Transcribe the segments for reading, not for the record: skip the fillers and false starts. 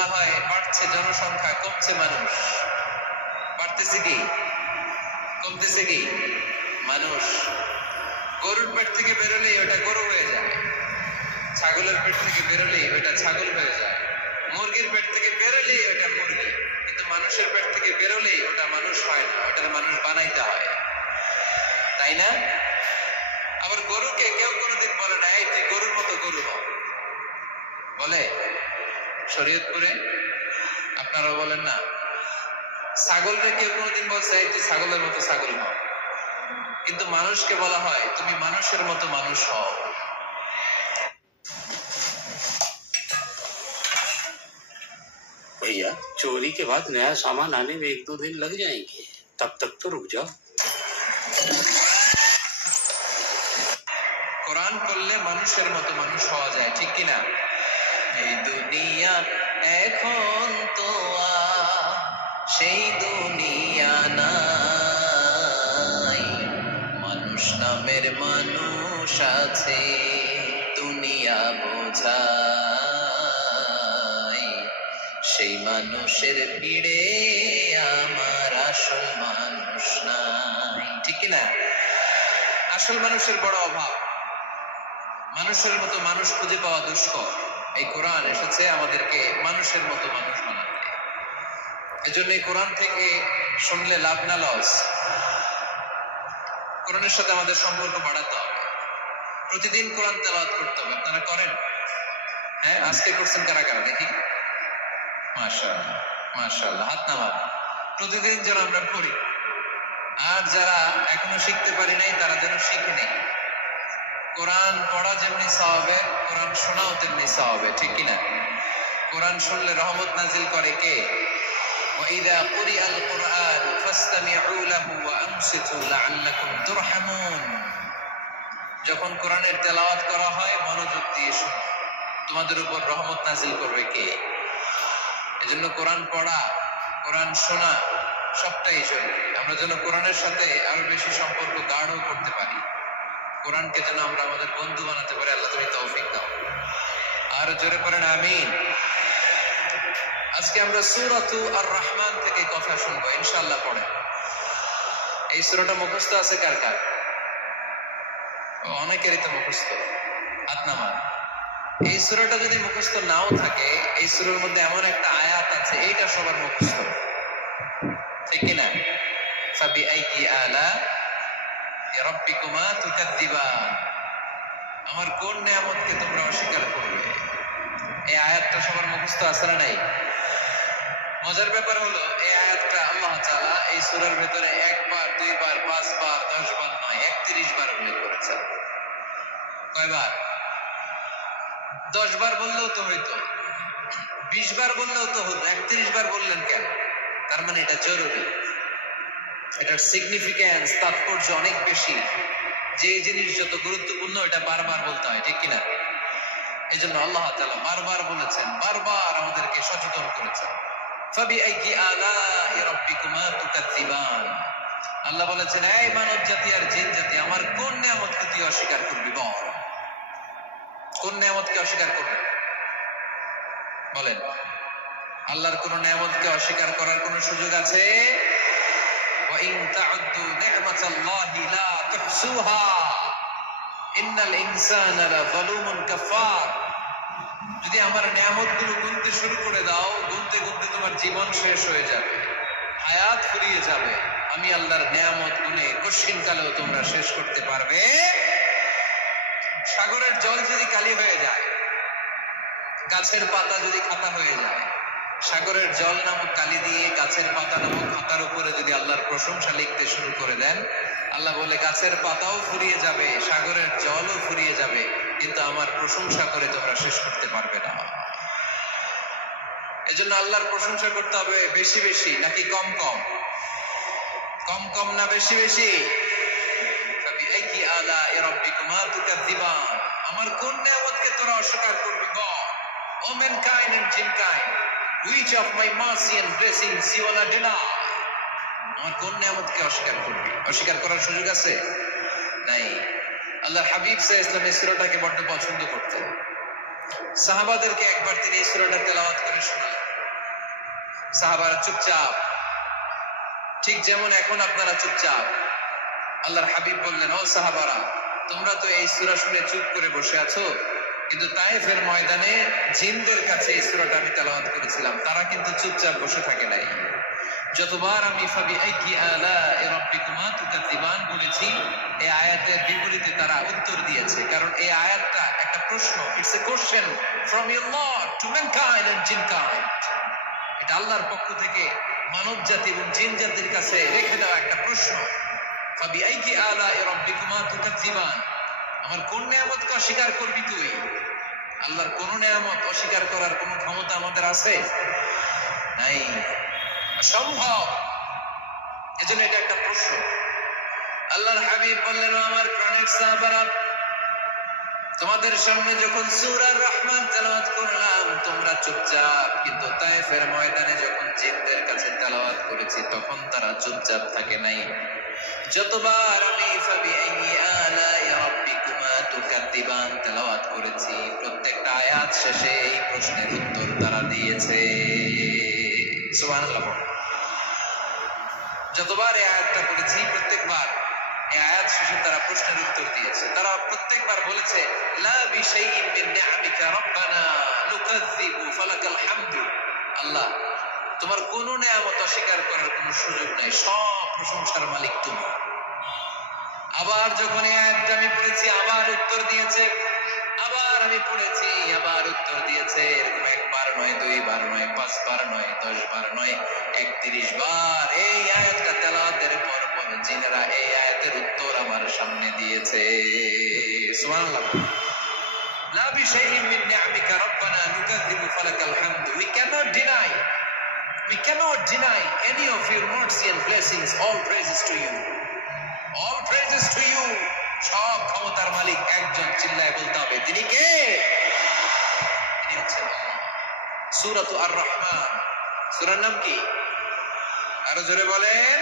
বলা হয় বাড়ছে জনসংখ্যা, কমছে মানুষ। বাড়তেছে কি, কমতেছে কি? মানুষ। গরুর পেট থেকে বেরোলেই ওটা গরু হয়ে যায়, ছাগলের পেট থেকে বেরোলেই ওটা ছাগল হয়ে যায়, মুরগির পেট থেকে বেরোলেই ওটা মুরগি। কিন্তু মানুষের পেট থেকে বেরোলেই ওটা মানুষ হয় না, ওটা মানুষ বানাইতে হয়, তাই না? আবার গরুকে কেউ কোনোদিন বলে না এই তুই গরুর মতো গরু হ, বলে শরীয়তপুরে? আপনারা বলেন না? ছাগলরে কেউ কোনোদিন বলছে এই তুই ছাগলের মতো ছাগল হ, কিন্তু মানুষকে বলা হয় তুমি মানুষের মতো মানুষ হও। भैया चोरी के बाद नया सामान आने में 1-2 दिन लग जाएंगे, तब तक तो रुक जाओ। কোরআন পড়লে মানুষের মতো মানুষ হওয়া যায়, ঠিক কিনা? এই দুনিয়া এখন তো সেই দুনিয়া নাই, মানুষ নামের মানুষ আছে দুনিয়া বোঝাই, সেই মানুষের ভিড়ে আমার আসল মানুষ নাই, ঠিক কিনা? আসল মানুষের বড় অভাব, মানুষের মতো মানুষ খুঁজে পাওয়া দুষ্কর। এই কোরআন এসেছে আমাদেরকে মানুষের মতো মানুষ বানাতে। এজন্য এই কোরআন থেকে শুনলে লাভ না লস, কোরআনের সাথে আমাদের সম্পর্ক বাড়াতে হবে। প্রতিদিন কোরআন তেলাওয়াত করতে হবে। আপনারা করেন? হ্যাঁ, আজকে করছেন কারা কারা দেখি? মাশাআল্লাহ, মাশাআল্লাহ, হাত নামান। প্রতিদিন যেন আমরা পড়ি, আর যারা এখনো শিখতে পারি নাই তারা যেন শিখে নেই। কোরআন পড়া যেমনি সওয়াবের, কোরআন শোনাও তেমনি সওয়াবের, ঠিক কিনা? কোরআন শুনলে রহমত নাজিল করে কে? وَإِذَا قُرِئَ الْقُرْآنُ فَاسْتَمِعُوا لَهُ وَأَنصِتُوا لَعَلَّكُمْ تُرْحَمُونَ। যখন কোরআনের তেলাওয়াত করা হয় মনোযোগ দিয়ে শোনো, তোমাদের উপর রহমত নাজিল করবে কে? এজন্য কোরআন পড়া, কোরআন শোনা সবটাই জরুরি। আমরা যেন কোরআনের সাথে আরো বেশি সম্পর্ক গাঢ় করতে পারি, কোরআনকে যেন আমরা আমাদের বন্ধু বানাতে পারি। আল্লাহ তুমি তৌফিক দাও। আর জোরে পড়েন আমিন। আজকে আমরা সূরাতু আর রহমান থেকে কথা শুনবো ইনশাআল্লাহ। পড়েন। এই সূরাটা মুখস্থ আছে কার কার? অনেকেরই তো মুখস্থ, হাত নামান। এই সূরাটা যদি মুখস্থ নাও থাকে, এই সূরার মধ্যে এমন একটা আয়াত আছে এইটা সবার মুখস্থ, ঠিক কিনা? ফাবিআইয়ি আলা রাব্বিকুমা তুকাদ্দিবান, আমার কোন নিয়ামতকে তোমরা অস্বীকার করবে? এই আয়াতটা সবার মুখস্থ আছে না নাই? মজার ব্যাপার হলো এই আয়াতটা আল্লাহ তাআলা এই সূরার ভিতরে 1 বার 2 বার 5 বার 10 বার নয় 31 বার উল্লেখ করেছেন। কয়বার? 10 বার বললেও তো হইতো, 20 বার বললেও তো হতো, 31 বার বললেন কেন? তার মানে এটা জরুরি, এটার সিগনিফিক্যান্স, তাৎপর্য অনেক বেশি। যে জিনিস যত গুরুত্বপূর্ণ এটা বারবার বলতে হয়, ঠিক কিনা? এই জন্য আল্লাহ তাআলা বারবার বলেছেন, বারবার আমাদেরকে সচেতন করেছেন। ফাবিআইয়ি আলাই রাব্বিকুমা তুকাদ্দিবান, আল্লাহ বলেছেন এই মানব জাতি আর জিন জাতি আমার কোন নিয়ামতকে তুই অস্বীকার করবি? বল, কোন নিয়ামতকে অস্বীকার করবে? বলেন। আল্লাহর কোন নিয়ামতকে অস্বীকার করার কোন সুযোগ আছে? وَإِن تَعُدُّوا نِعْمَةَ اللَّهِ لَا تُحْصُوهَا إِنَّ الْإِنسَانَ لَظَلُومٌ كَفَّارٌ। যদি আমার নিয়ামতগুলো গুনতে শুরু করে দাও, গুনতে গুনতে তোমার জীবন শেষ হয়ে যাবে, হায়াত ফুরিয়ে যাবে। আমি আল্লাহর নিয়ামত গুনে কশিনকালেও তোমরা শেষ করতে পারবে? সাগরের জল যদি কালি হয়ে যায়, গাছের পাতা যদি খাতা হয়ে যায়, সাগরের জল নামক কালি দিয়ে গাছের পাতা নামক খাতার উপরে যদি আল্লাহর প্রশংসা লিখতে শুরু করে দেন, আল্লাহ বলে গাছের পাতাও ফুরিয়ে যাবে, সাগরের জলও ফুরিয়ে যাবে, কিন্তু আমার প্রশংসা করে তোমরা শেষ করতে পারবে না। এজন্য আল্লাহর প্রশংসা করতে হবে বেশি বেশি নাকি কম কম? কম কম না বেশি বেশি? ফাবিআইয়ি আলাই রাব্বিকুমা তুকাদ্দিবান, আমার কোন নিয়ামতকে তোরা অস্বীকার করবি? বল। ও mankind and jinnkind, which of my mercy and blessings you wanna deny? আমার কোন নিয়ামতকে অস্বীকার করবি? অস্বীকার করার সুযোগ আছে? নাই। আল্লাহর হাবিব সাল্লাল্লাহু আলাইহি ওয়াসাল্লাম এই সূরাটাকে বড় পছন্দ করতেন। সাহাবাদেরকে একবার তিনি এই সূরাটা তেলাওয়াত করে শোনালেন। সাহাবারা চুপচাপ, ঠিক যেমন এখন আপনারা চুপচাপ। আল্লাহর হাবিব বললেন, ও সাহাবারা, তোমরা তো এই সূরা শুনে চুপ করে বসে আছো, কিন্তু তায়েফের ময়দানে জিনদের কাছে এই সূরাটা আমি তেলাওয়াত করেছিলাম, তারা কিন্তু চুপচাপ বসে থাকে নাই। যতবার আমি ফাবিআইয়ি আলা'i রাব্বিকুমা তুকাযিবান বলেছি, এই আয়াতের বিপরীতে তারা উত্তর দিয়েছে, কারণ এই আয়াতটা একটা প্রশ্ন। It's a question from your lord to mankind and jinnkind. এটা আল্লাহর পক্ষ থেকে মানব জাতি এবং জিন জাতির কাছে রেখে দেওয়া একটা প্রশ্ন। ফাবিআইয়ি আলা'i রাব্বিকুমা তুকাযিবান, আমার কোন নিয়ামতকে অস্বীকার করবি তুই? আল্লাহর কোন নিয়ামত অস্বীকার করার কোন ক্ষমতা আমাদের আছে? নাই, অসম্ভব। এজন্য এটা একটা প্রশ্ন। আল্লাহর হাবিব বললেন, আমার প্রাণের সাহাবারা, তোমাদের সামনে যখন সূরা রহমান তেলাওয়াত করলাম তোমরা চুপচাপ, কিন্তু তায়েফের ময়দানে যখন জিনদের কাছে তেলাওয়াত করেছি তখন তারা চুপচাপ থাকে নাই। যতবার আমি ফাবিআইয়ি আলা'i রাব্বিকুমা তুকাযিবান তেলাওয়াত করেছি, প্রত্যেকটা আয়াত শেষে এই প্রশ্নের উত্তর তারা দিয়েছে। সুবহানাল্লাহ। যতবার এই আয়াতটা পড়েছি প্রত্যেকবার এই আয়াত শেষে তারা প্রশ্নের উত্তর দিয়েছে। তারা প্রত্যেকবার বলেছে, লা বিশাইইন মিন নি'আমিকা রাব্বানা নুকাযযিবু ফালাকাল হামদু। আল্লাহ, তোমার কোন নিয়ামত অস্বীকার করার কোন সুযোগ নাই, সব প্রশংসার মালিক তুমি। আবার যখন এই আয়াতটা আমি পড়েছি আবার উত্তর দিয়েছে, আবার আমি পড়েছি আবার উত্তর দিয়েছে। এরকম একবার নয়, দুইবার নয়, 5 বার নয়, 10 বার নয়, 31 বার এই আয়াতটা তেলাওয়াতের পর পর জিনেরা এই আয়াতের উত্তর আমার সামনে দিয়েছে। সুবহানাল্লাহ। লা বিশাইইন মিন নি'আমিকা রাব্বানা নুকাযযিবু ফালাকাল হামদু। We cannot deny any of your mercy and blessings. All praises to you. All praises to you. সব ক্ষমতার মালিক একজন, চিল্লায় বলতে হবে, তিনি কে? তিনি হচ্ছেন আল্লাহ। সূরাতু আর-রহমান, সূরার নাম কি? আরো জোরে বলেন।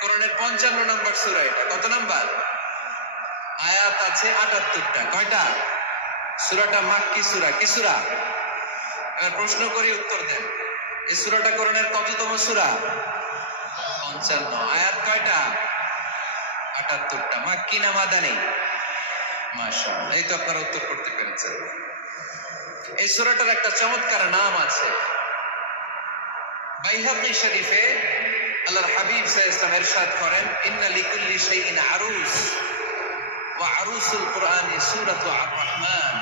কোরআনের 55 নম্বর সূরা এটা। কত নাম্বার? আয়াত আছে 78টা। কয়টা? সূরাটা মাক্কি সূরা। কি সূরা? এবার প্রশ্ন করি, উত্তর দেন। এই সূরাটা কোরআনের কততম সূরা? 55। আয়াত কয়টা? 78টা। মাক্কি না মাদানী? মাশাআল্লাহ, এই তো আপনারা উত্তর করতে পেরেছেন। এই সূরাটার একটা চমৎকার নাম আছে। বাইহাকী শরীফে আল্লাহর হাবিব সাল্লাল্লাহু আলাইহি ওয়াসাল্লাম ইরশাদ করেন, ইন্না লিকুল্লি শাইইন আরুস ওয়া আরুসুল কুরআনি সূরাতু আর-রহমান।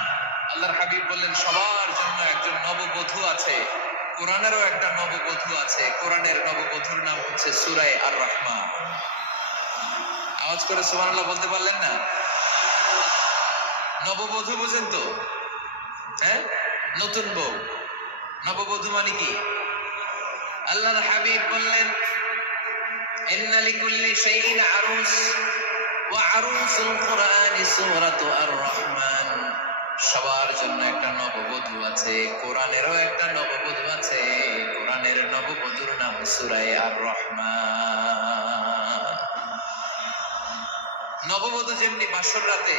আল্লাহর হাবিব বললেন, সবার জন্য একজন নববধূ আছে, কোরআনেরও একটা নববধূ আছে। কোরআনের নববধূর নাম হচ্ছে সূরা আর-রহমান। আওয়াজ করে সুবহানাল্লাহ বলতে পারলেন না? নববধূ বুঝেন তো? হ্যাঁ, নতুন বউ। নববধূ মানে কি? আল্লাহর হাবিব বললেন, ইন্না লিকুল্লি শাইইন আরুস ওয়া আরুসুল কুরআনি সূরাতু আর-রহমান। সবার জন্য একটা নববধূ আছে, কোরআনেরও একটা নববধূ আছে। কোরআনের নববধূর নাম সূরা আর-রহমান। নববধূ যেমনি বাসর রাতে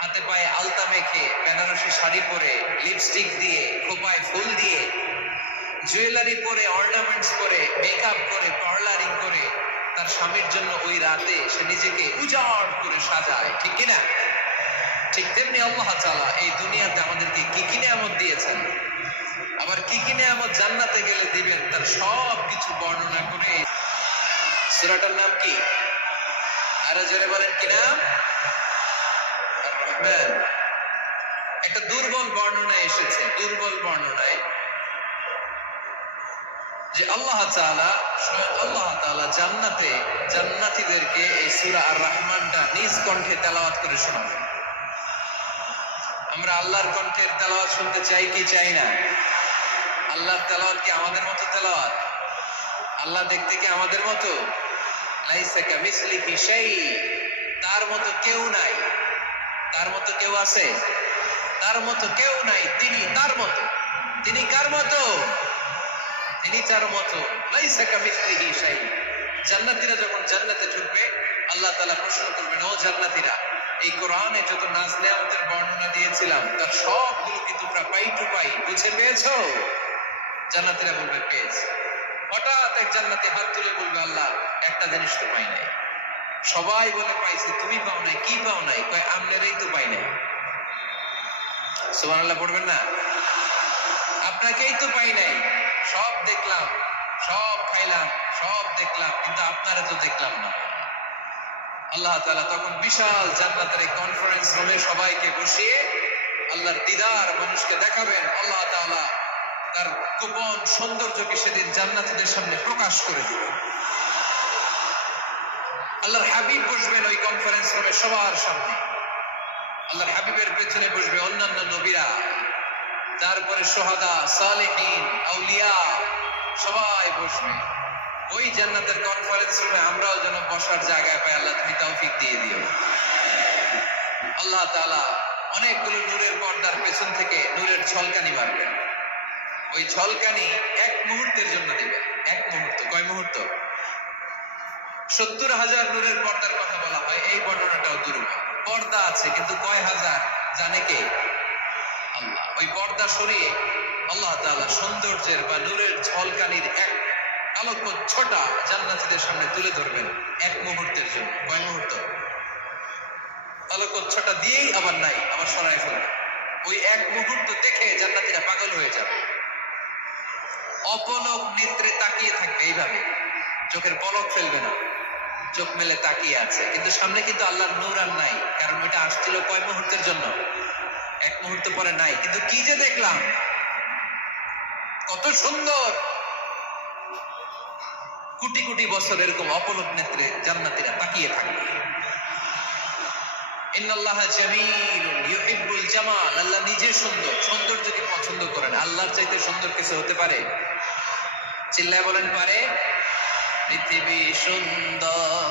হাতে পায়ে আলতা মেখে, বেনারসি শাড়ি পরে, লিপস্টিক দিয়ে, খোপায় ফুল দিয়ে, জুয়েলারি পরে, অর্নামেন্টস করে, মেকআপ করে, পার্লারিং করে তার স্বামীর জন্য ওই রাতে সে নিজেকে উজাড় করে সাজায়, ঠিক কিনা? ঠিক তেমনি আল্লাহ তাআলা এই দুনিয়াতে আমাদেরকে কি কি নিয়ামত দিয়েছেন, আবার কি কি নিয়ামত জান্নাতে গেলে দিবেন, তার সব কিছু বর্ণনা করে। সূরাটার নাম কি? আরো জোরে বলেন, কি নাম? আর-রহমান। একটা দুর্বল বর্ণনায় এসেছে, দুর্বল বর্ণনায়, যে আল্লাহ তাআলা জান্নাতে জান্নাতীদেরকে এই সূরা আর-রহমানটা নিজ কণ্ঠে তেলাওয়াত করে শোনাবেন। আমরা আল্লাহর কণ্ঠের তেলাওয়াত শুনতে চাই কি চাই না? আল্লাহর তেলাওয়াত কি আমাদের মতো তেলাওয়াত? আল্লাহ দেখতে কি আমাদের মতো? লাইসা কামিসলিহি শাই, তার মতো কেউ নাই। তার মতো কেউ আছে? তার মতো কেউ নাই। তিনি তার মতো। তিনি কার মতো? তিনি তার মতো। লাইসা কামিসলিহি শাই। জান্নাতীরা যখন জান্নাতে ঢুকবে, আল্লাহ তাআলা প্রশ্ন করবেন, ও জান্নাতীরা, এই কোরআনে যত নাজ নেয়ামতের বর্ণনা দিয়েছিলাম তার সবগুলো কি তোমরা পাই টু পাই বুঝে পেয়েছো? জান্নাতীরা বলবে পেয়েছে। হঠাৎ এক জান্নাতি হাত তুলে বলবে আল্লাহ একটা জিনিস তো পাই নাই। সবাই বলে পাইছে, তুমি পাও নাই। কি পাও নাই? কয় আমনেরই তো পাই নাই। সুবহানাল্লাহ পড়বেন না? আপনাকেই তো পাই নাই। সব দেখলাম, সব খাইলাম, সব দেখলাম, কিন্তু আপনারা তো দেখলাম না। আল্লাহ তাআলা তখন বিশাল জান্নাতের কনফারেন্স রুমে সবাইকে বসিয়ে আল্লাহর দিদার মানুষকে দেখাবেন। আল্লাহ তাআলা তার গোপন সৌন্দর্যকে সেদিন জান্নাতীদের সামনে প্রকাশ করে দিবেন। আল্লাহর হাবিব বসবেন ওই কনফারেন্স রুমে সবার সামনে। আল্লাহর হাবিবের পেছনে বসবে অন্যান্য নবীরা, তারপরে সোহাদা, সালেহীন, আউলিয়া সবাই বসবে। ওই জান্নাতের কনফারেন্স রুমে আমরাও যেন বসার জায়গায় পাই, আল্লাহ তুমি তৌফিক দিয়ে দিও। আল্লাহ তাআলা অনেকগুলো নূরের পর্দার পেছন থেকে নূরের ঝলকানি মারবেন। ওই ঝলকানি এক মুহূর্তের জন্য দিবেন। এক মুহূর্ত। কয় মুহূর্ত? 70,000 নূরের পর্দার কথা বলা হয়। এই বর্ণনাটাও দুর্বল। পর্দা আছে কিন্তু কয় হাজার জানে কে? আল্লাহ। ওই পর্দা সরিয়ে আল্লাহ তাআলা সৌন্দর্যের বা নূরের ঝলকানির এক আলোক ছোটা জান্নাতীদের সামনে তুলে ধরবেন এক মুহূর্তের জন্য। কয় মুহূর্ত? আলোক ছোটা দিয়েই আবার নাই, আবার সরাই ফেলবে। ওই এক মুহূর্ত দেখে জান্নাতীরা পাগল হয়ে যাবে, অপলক নেত্রে তাকিয়ে থাকবে। এইভাবে চোখের পলক ফেলবে না, চোখ মেলে তাকিয়ে আছে। কিন্তু সামনে কিন্তু আল্লাহর নূর আর নাই, কারণ ওইটা আসছিল কয় মুহূর্তের জন্য? এক মুহূর্ত পরে নাই। কিন্তু কি যে দেখলাম, কত সুন্দর! কোটি কোটি বছর এরকম অপলক নেত্রে জান্নাতীরা তাকিয়ে থাকবে। ইন্নাল্লাহা জামিলুন ইউহিব্বুল জামাল। আল্লাহ নিজে সুন্দর। সুন্দর যদি পছন্দ করেন, আল্লাহর চাইতে সুন্দর কিছু হতে পারে? চিল্লায় বলেন পারে? পৃথিবী সুন্দর,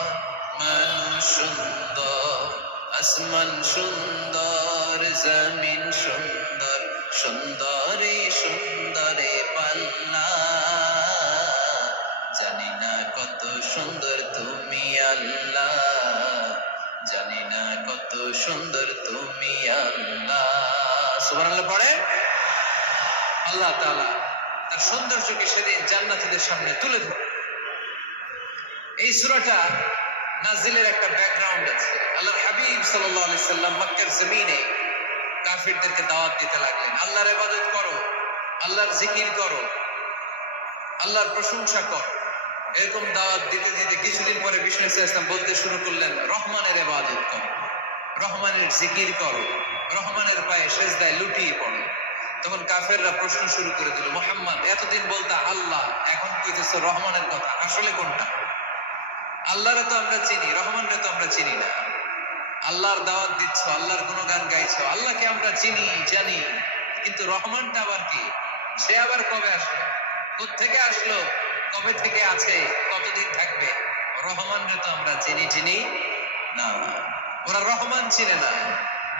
মানুষ সুন্দর, আসমান সুন্দর, জমিন সুন্দর, সুন্দরে সুন্দরে পাল্লা। জানি না কত সুন্দর তুমি আল্লাহ, জানি না কত সুন্দর তুমি আল্লাহ। সুবহানাল্লাহ পড়ে। আল্লাহ তাআলা তার সৌন্দর্যকে সেদিন জান্নাতীদের সামনে তুলে ধরে। এই সূরাটা নাজিলের একটা ব্যাকগ্রাউন্ড আছে। আল্লাহর হাবিব সাল্লাল্লাহু আলাইহি সাল্লাম মক্কার জমিনে কাফিরদেরকে দাওয়াত দিতে লাগলেন, আল্লাহর ইবাদত করো, আল্লাহর জিকির করো, আল্লাহর প্রশংসা করো। এরকম দাওয়াত দিতে দিতে কিছুদিন পরে বিষ্ণু ইসলাম বলতে শুরু করলেন, রহমানের ইবাদত করো, রহমানের জিকির করো, রহমানের পায়ে সেজদায় লুটিয়ে পড়ো। তখন কাফেররা প্রশ্ন শুরু করে দিল, মুহাম্মদ এতদিন বলতা আল্লাহ, এখন কইতেছো রহমানের কথা, আসলে কোনটা? আল্লাহরে তো আমরা চিনি, রহমানরে তো আমরা চিনি না। আল্লাহর দাওয়াত দিচ্ছ, আল্লাহর গুণগান গাইছো, আল্লাহকে আমরা চিনি জানি, কিন্তু রহমানটা আবার কি? সে আবার কবে আসলো, কোত্থেকে আসলো, কবে থেকে আছে, কতদিন থাকবে? রহমানরে তো আমরা চিনি না। ওরা রহমান চিনে না।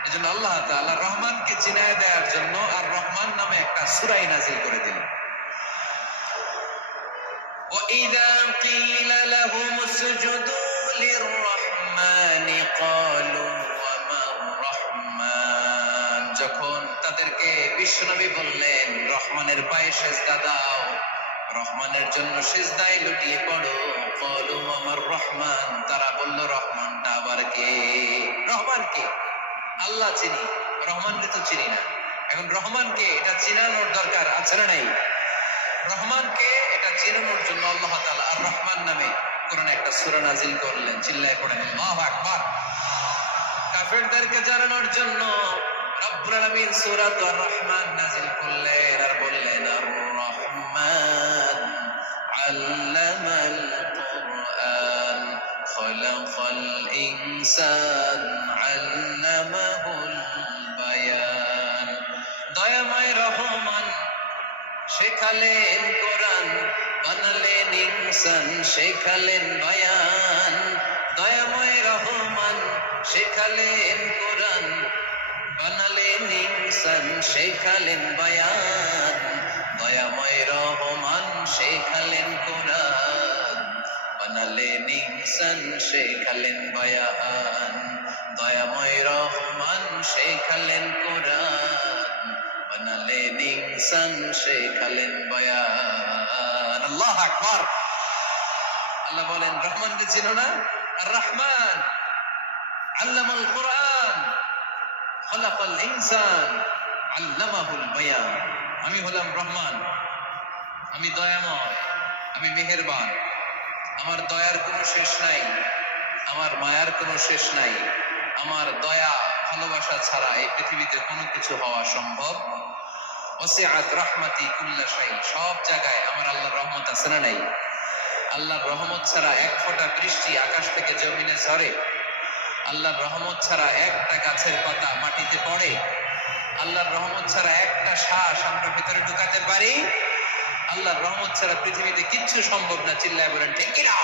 এজন্য আল্লাহ তাআলা রহমানকে চিনায় দেওয়ার জন্য আর রহমান নামে একটা সূরা নাযিল করে দিলেন। وَإِذَا قِيلَ لَهُمُ اسْجُدُوا لِلرَّحْمَنِ قَالُوا وَمَا الرَّحْمَنُ। যখন তাদেরকে বিশ্বনবী বললেন রহমানের পায়ে সেজদা দাও, রহমানের জন্য সেজদায় লুটিয়ে পড়ো, ক্বালু ওয়া রহমান, তারা বলল রহমানটা আবার কে? রহমান কে? আল্লাহ চিনি, রহমানকে তো চিনি না। এখন রহমানকে এটা চিনানোর দরকার আছে না নাই? রহমানকে এটা চিনানোর জন্য আল্লাহ তাআলা আর রহমান নামে কোরআনে একটা সূরা নাযিল করলেন। চিল্লায়ে পড়েন আল্লাহু আকবার। কাফেরদেরকে জানানোর জন্য রব্বুল আলামিন সূরা আর রহমান নাযিল করলেন আর বললেন, আর রহমান আল্লামাল কুরআন খালাকাল ইনসান আল্লামাহুল বায়ান। দয়াময় রহমান শেখালেন কোরআন, বানালেন ইনসান, শেখালেন বায়ান। দয়াময় রহমান শেখালেন কোরআন, বানালেন ইনসান, শেখালেন বায়ান। দয়াময় রহমান শেখালেন কোরআন, বানালেন ইনসান, শেখালেন বায়ান। দয়াময় রহমান শেখালেন কোরআন, বানালেন ইনসান শেখালেন বয়ান। আল্লাহু আকবার। আল্লাহ বলেন রহমানকে চিনো না? আর রহমান আল্লামাল কোরআন খালাকাল ইনসান আল্লামাহুল বায়ান। আমি হলাম রহমান, আমি দয়াময়, আমি মেহেরবান। আমার দয়ার কোনো শেষ নাই, আমার মায়ার কোনো শেষ নাই। আমার দয়া ভালোবাসা ছাড়া এই পৃথিবীতে কোনো কিছু হওয়া সম্ভব। ওয়াসিআত রাহমাতি কুল্লা শাই। সব জায়গায় আমার আল্লাহর রহমত আছে না নাই? আল্লাহর রহমত ছাড়া এক ফোঁটা বৃষ্টি আকাশ থেকে জমিনে ঝরে? আল্লাহর রহমত ছাড়া একটা গাছের পাতা মাটিতে পড়ে? আল্লাহর রহমত ছাড়া একটা শ্বাস আমরা ভেতরে ঢুকাতে পারি? আল্লাহর রহমত ছাড়া পৃথিবীতে কিচ্ছু সম্ভব না। চিল্লায় বলেন ঠিক কিনা?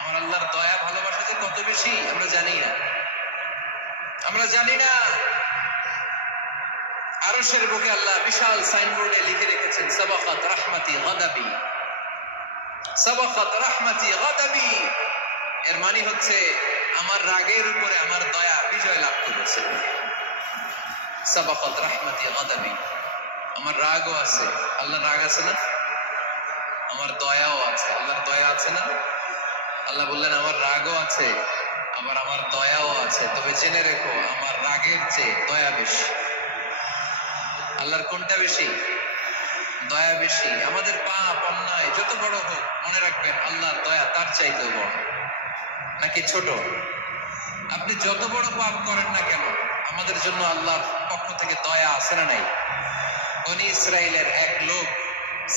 আমার আল্লাহর দয়া ভালোবাসা যে কত বেশি আমরা জানি না, আমরা জানি না। আরশের বুকে আল্লাহ বিশাল সাইনবোর্ডে লিখে রেখেছেন সাবাকাত রাহমাতি গাদাবি, সাবাকাত রাহমাতি গাদাবি। এর মানে হচ্ছে আমার রাগের উপরে আমার দয়া বিজয় লাভ করেছে। সাবাকাত রাহমাতি গাদাবি। আমার রাগও আছে, আল্লাহর রাগ আছে না? আমার দয়াও আছে, আল্লাহর দয়া আছে না? আল্লাহ বললেন আমার রাগও আছে, আবার আমার দয়াও আছে। তবে জেনে রেখো আমার রাগের চেয়ে দয়া বেশি। আল্লাহর কোনটা বেশি? দয়া বেশি। আমাদের পাপ অন্যায় যত বড় হোক মনে রাখবেন আল্লাহর দয়া তার চাইতেও বড়। নাকি ছোট? আপনি যত বড় পাপ করেন না কেন আমাদের জন্য আল্লাহর পক্ষ থেকে দয়া আছে না নাই? বনি ইসরাইলের এক লোক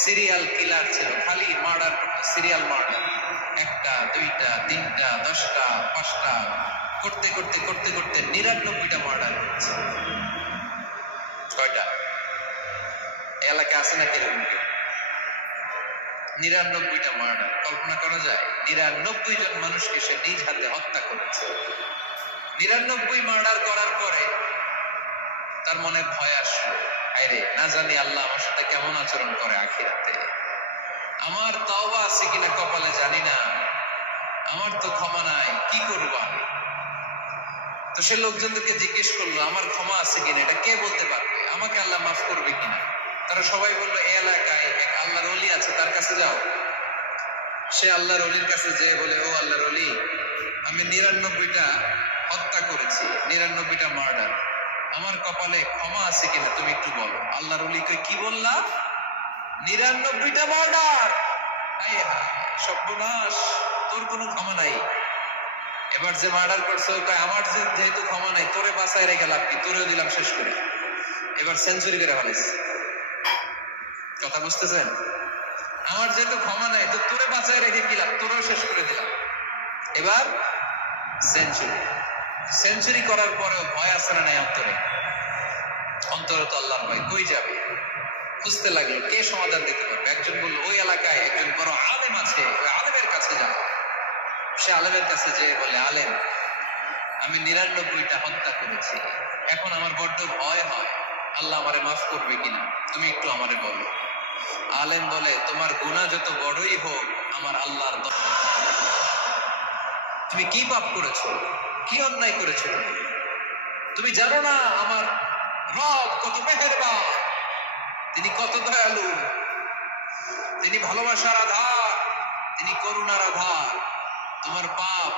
সিরিয়াল কিলার ছিল, খালি মার্ডার করতো, সিরিয়াল মার্ডার। একটা, দুইটা, তিনটা, 10টা, 5টা করতে করতে করতে করতে 99টা মার্ডার করছে। কয়টা? এলাকা আছে না কিরকম? 99টা মার্ডার। কল্পনা করা যায়? 99 জন মানুষকে সে নিজ হাতে হত্যা করেছে। 99 মার্ডার করার পরে তার মনে ভয় আসলো, আরে না জানি আল্লাহ আমার সাথে কেমন আচরণ করে আখিরাতে। আমার তওবা আছে কিনা কপালে জানি না, আমার তো ক্ষমা নাই, কি করবো আমি? তো সে লোকজনদেরকে জিজ্ঞেস করলো আমার ক্ষমা আছে কিনা, এটা কে বলতে পারবে? আমাকে আল্লাহ মাফ করবে কিনা? তারা সবাই বললো এই এলাকায় এক আল্লাহর ওলি আছে, তার কাছে যাও। সে আল্লাহর ওলির কাছে যেয়ে বলে, ও আল্লাহর ওলি, আমি 99টা হত্যা করেছি, 99টা মার্ডার, আমার কপালে ক্ষমা আছে কিনা তুমি একটু বলো। আল্লাহর ওলি কই, কি বললা? 99টা মার্ডার? সর্বনাশ, তোর কোনো ক্ষমা নাই। এবার যে মার্ডার করছে আমার যেহেতু ক্ষমা নাই, তোরে বাঁচায় রেখে লাভ কি, তোরেও দিলাম শেষ করে। এবার সেঞ্চুরি করে ফেলেছে। কথা বুঝতেছেন? আমার যেহেতু ক্ষমা নাই তো তোরে বাঁচায় রেখে কি লাভ, তোরেও শেষ করে দিলাম। এবার সেঞ্চুরি। সেঞ্চুরি করার পরেও ভয় আসে না নাই অন্তরে? অন্তরে তো আল্লাহর ভয়। কই যাবে? খুঁজতে লাগলো কে সমাধান দিতে পারবে। একজন বললো ওই এলাকায় একজন বড় আলেম আছে, ওই আলেমের কাছে যাও। সে আলেমের কাছে যেয়ে বলে, আলেম, আমি 99টা হত্যা করেছি, এখন আমার বড্ড ভয় হয়, আল্লাহ আমারে মাফ করবে কিনা, তুমি একটু আমারে বলো। আলেম বলে, তোমার গুনাহ যত বড়ই হোক আমার আল্লাহর দয়া। তুমি কি পাপ করেছো, কি অন্যায় করেছো? তুমি জানো না আমার রব কত মেহেরবান, তিনি কত দয়ালু, তিনি ভালোবাসার আধার, তিনি করুণার আধার। তোমার পাপ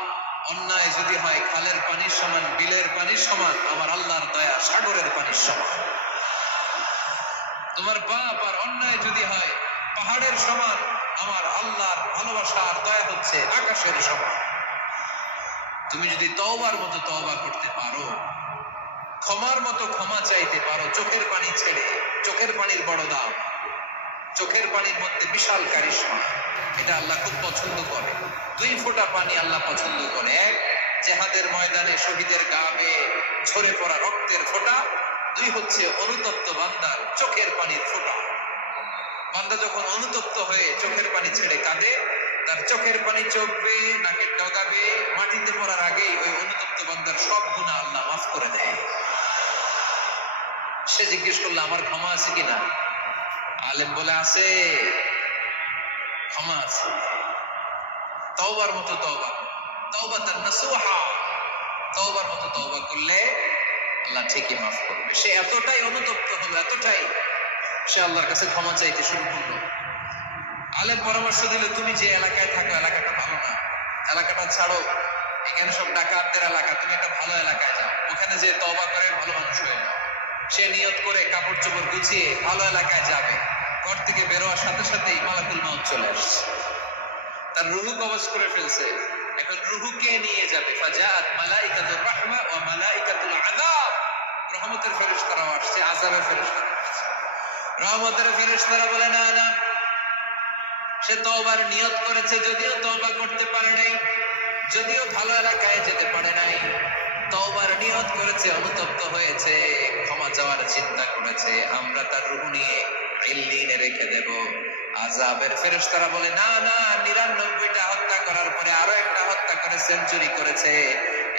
অন্যায় যদি হয় খালের পানির সমান, বিলের পানির সমান, আমার আল্লাহর দয়া সাগরের পানির সমান। তোমার পাপ আর অন্যায় যদি হয় পাহাড়ের সমান, আমার আল্লাহর ভালোবাসার দয়া হচ্ছে আকাশের সমান। তুমি যদি তওবার মতো তওবা করতে পারো, ক্ষমার মতো ক্ষমা চাইতে পারো, চোখের পানি ছেড়ে, চোখের পানির বড় দাম, চোখের পানির মধ্যে বিশাল কারিশমা, এটা আল্লাহ খুব পছন্দ করে। 2 ফোঁটা পানি আল্লাহ পছন্দ করে। এক, জিহাদের ময়দানে শহীদের গা বেয়ে ঝরে পড়া রক্তের ফোঁটা। 2 হচ্ছে অনুতপ্ত বান্দার চোখের পানির ফোঁটা। বান্দা যখন অনুতপ্ত হয়ে চোখের পানি ছেড়ে কাঁদে, তার চোখের পানি চোখ বেয়ে নাকের ডগা বেয়ে মাটিতে পড়ার আগেই ওই অনুতপ্ত বান্দার সব গুনাহ আল্লাহ মাফ করে দেয়। সে জিজ্ঞেস করলো আমার ক্ষমা আছে কিনা? আলেম বলে আছে, ক্ষমা আছে। তওবার মতো তওবা, তওবাতান নাসুহা, তওবার মতো তওবা করলে আল্লাহ ঠিকই মাফ করবে। সে এতটাই অনুতপ্ত হলো, এতটাই সে আল্লাহর কাছে ক্ষমা চাইতে শুরু করলো। আলেম পরামর্শ দিল, তুমি যে এলাকায় থাকো এলাকাটা ভালো না, এলাকাটা ছাড়ো, এখানে সব ডাকাতদের এলাকা, তুমি একটা ভালো এলাকায় যাও, ওখানে যে তওবা করে ভালো মানুষ হয়ে যাও। সে নিয়ত করে কাপড় চোপড় গুছিয়ে ভালো এলাকায় যাবে। ঘর থেকে বেরোয়ার সাথে সাথেই মালাকুল মাউত চলে আসছে, তার রুহু কবজ করে ফেলছে। এখন রুহু কে নিয়ে যাবে? ফাজাআত মালাইকাতুর রাহমা ওয়া মালাইকাতুল আযাব। রহমতের ফেরেশতারাও আসছে, আযাবের ফেরেশতারাও আসছে। রহমতের ফেরেশতারা বলে না না, সে তওবার নিয়ত করেছে, যদিও তওবা করতে পারে নাই, যদিও ভালো এলাকায় যেতে পারে নাই, তওবার নিয়ত করেছে, অনুতপ্ত হয়েছে, ক্ষমা চাওয়ার চিন্তা করেছে, আমরা তার রূহ নিয়ে ইল্লিনে রেখে দেব। আযাবের ফেরেশতারা বলে না না, ৯৯টা হত্যা করার পরে আরো একটা হত্যা করে সেঞ্চুরি করেছে,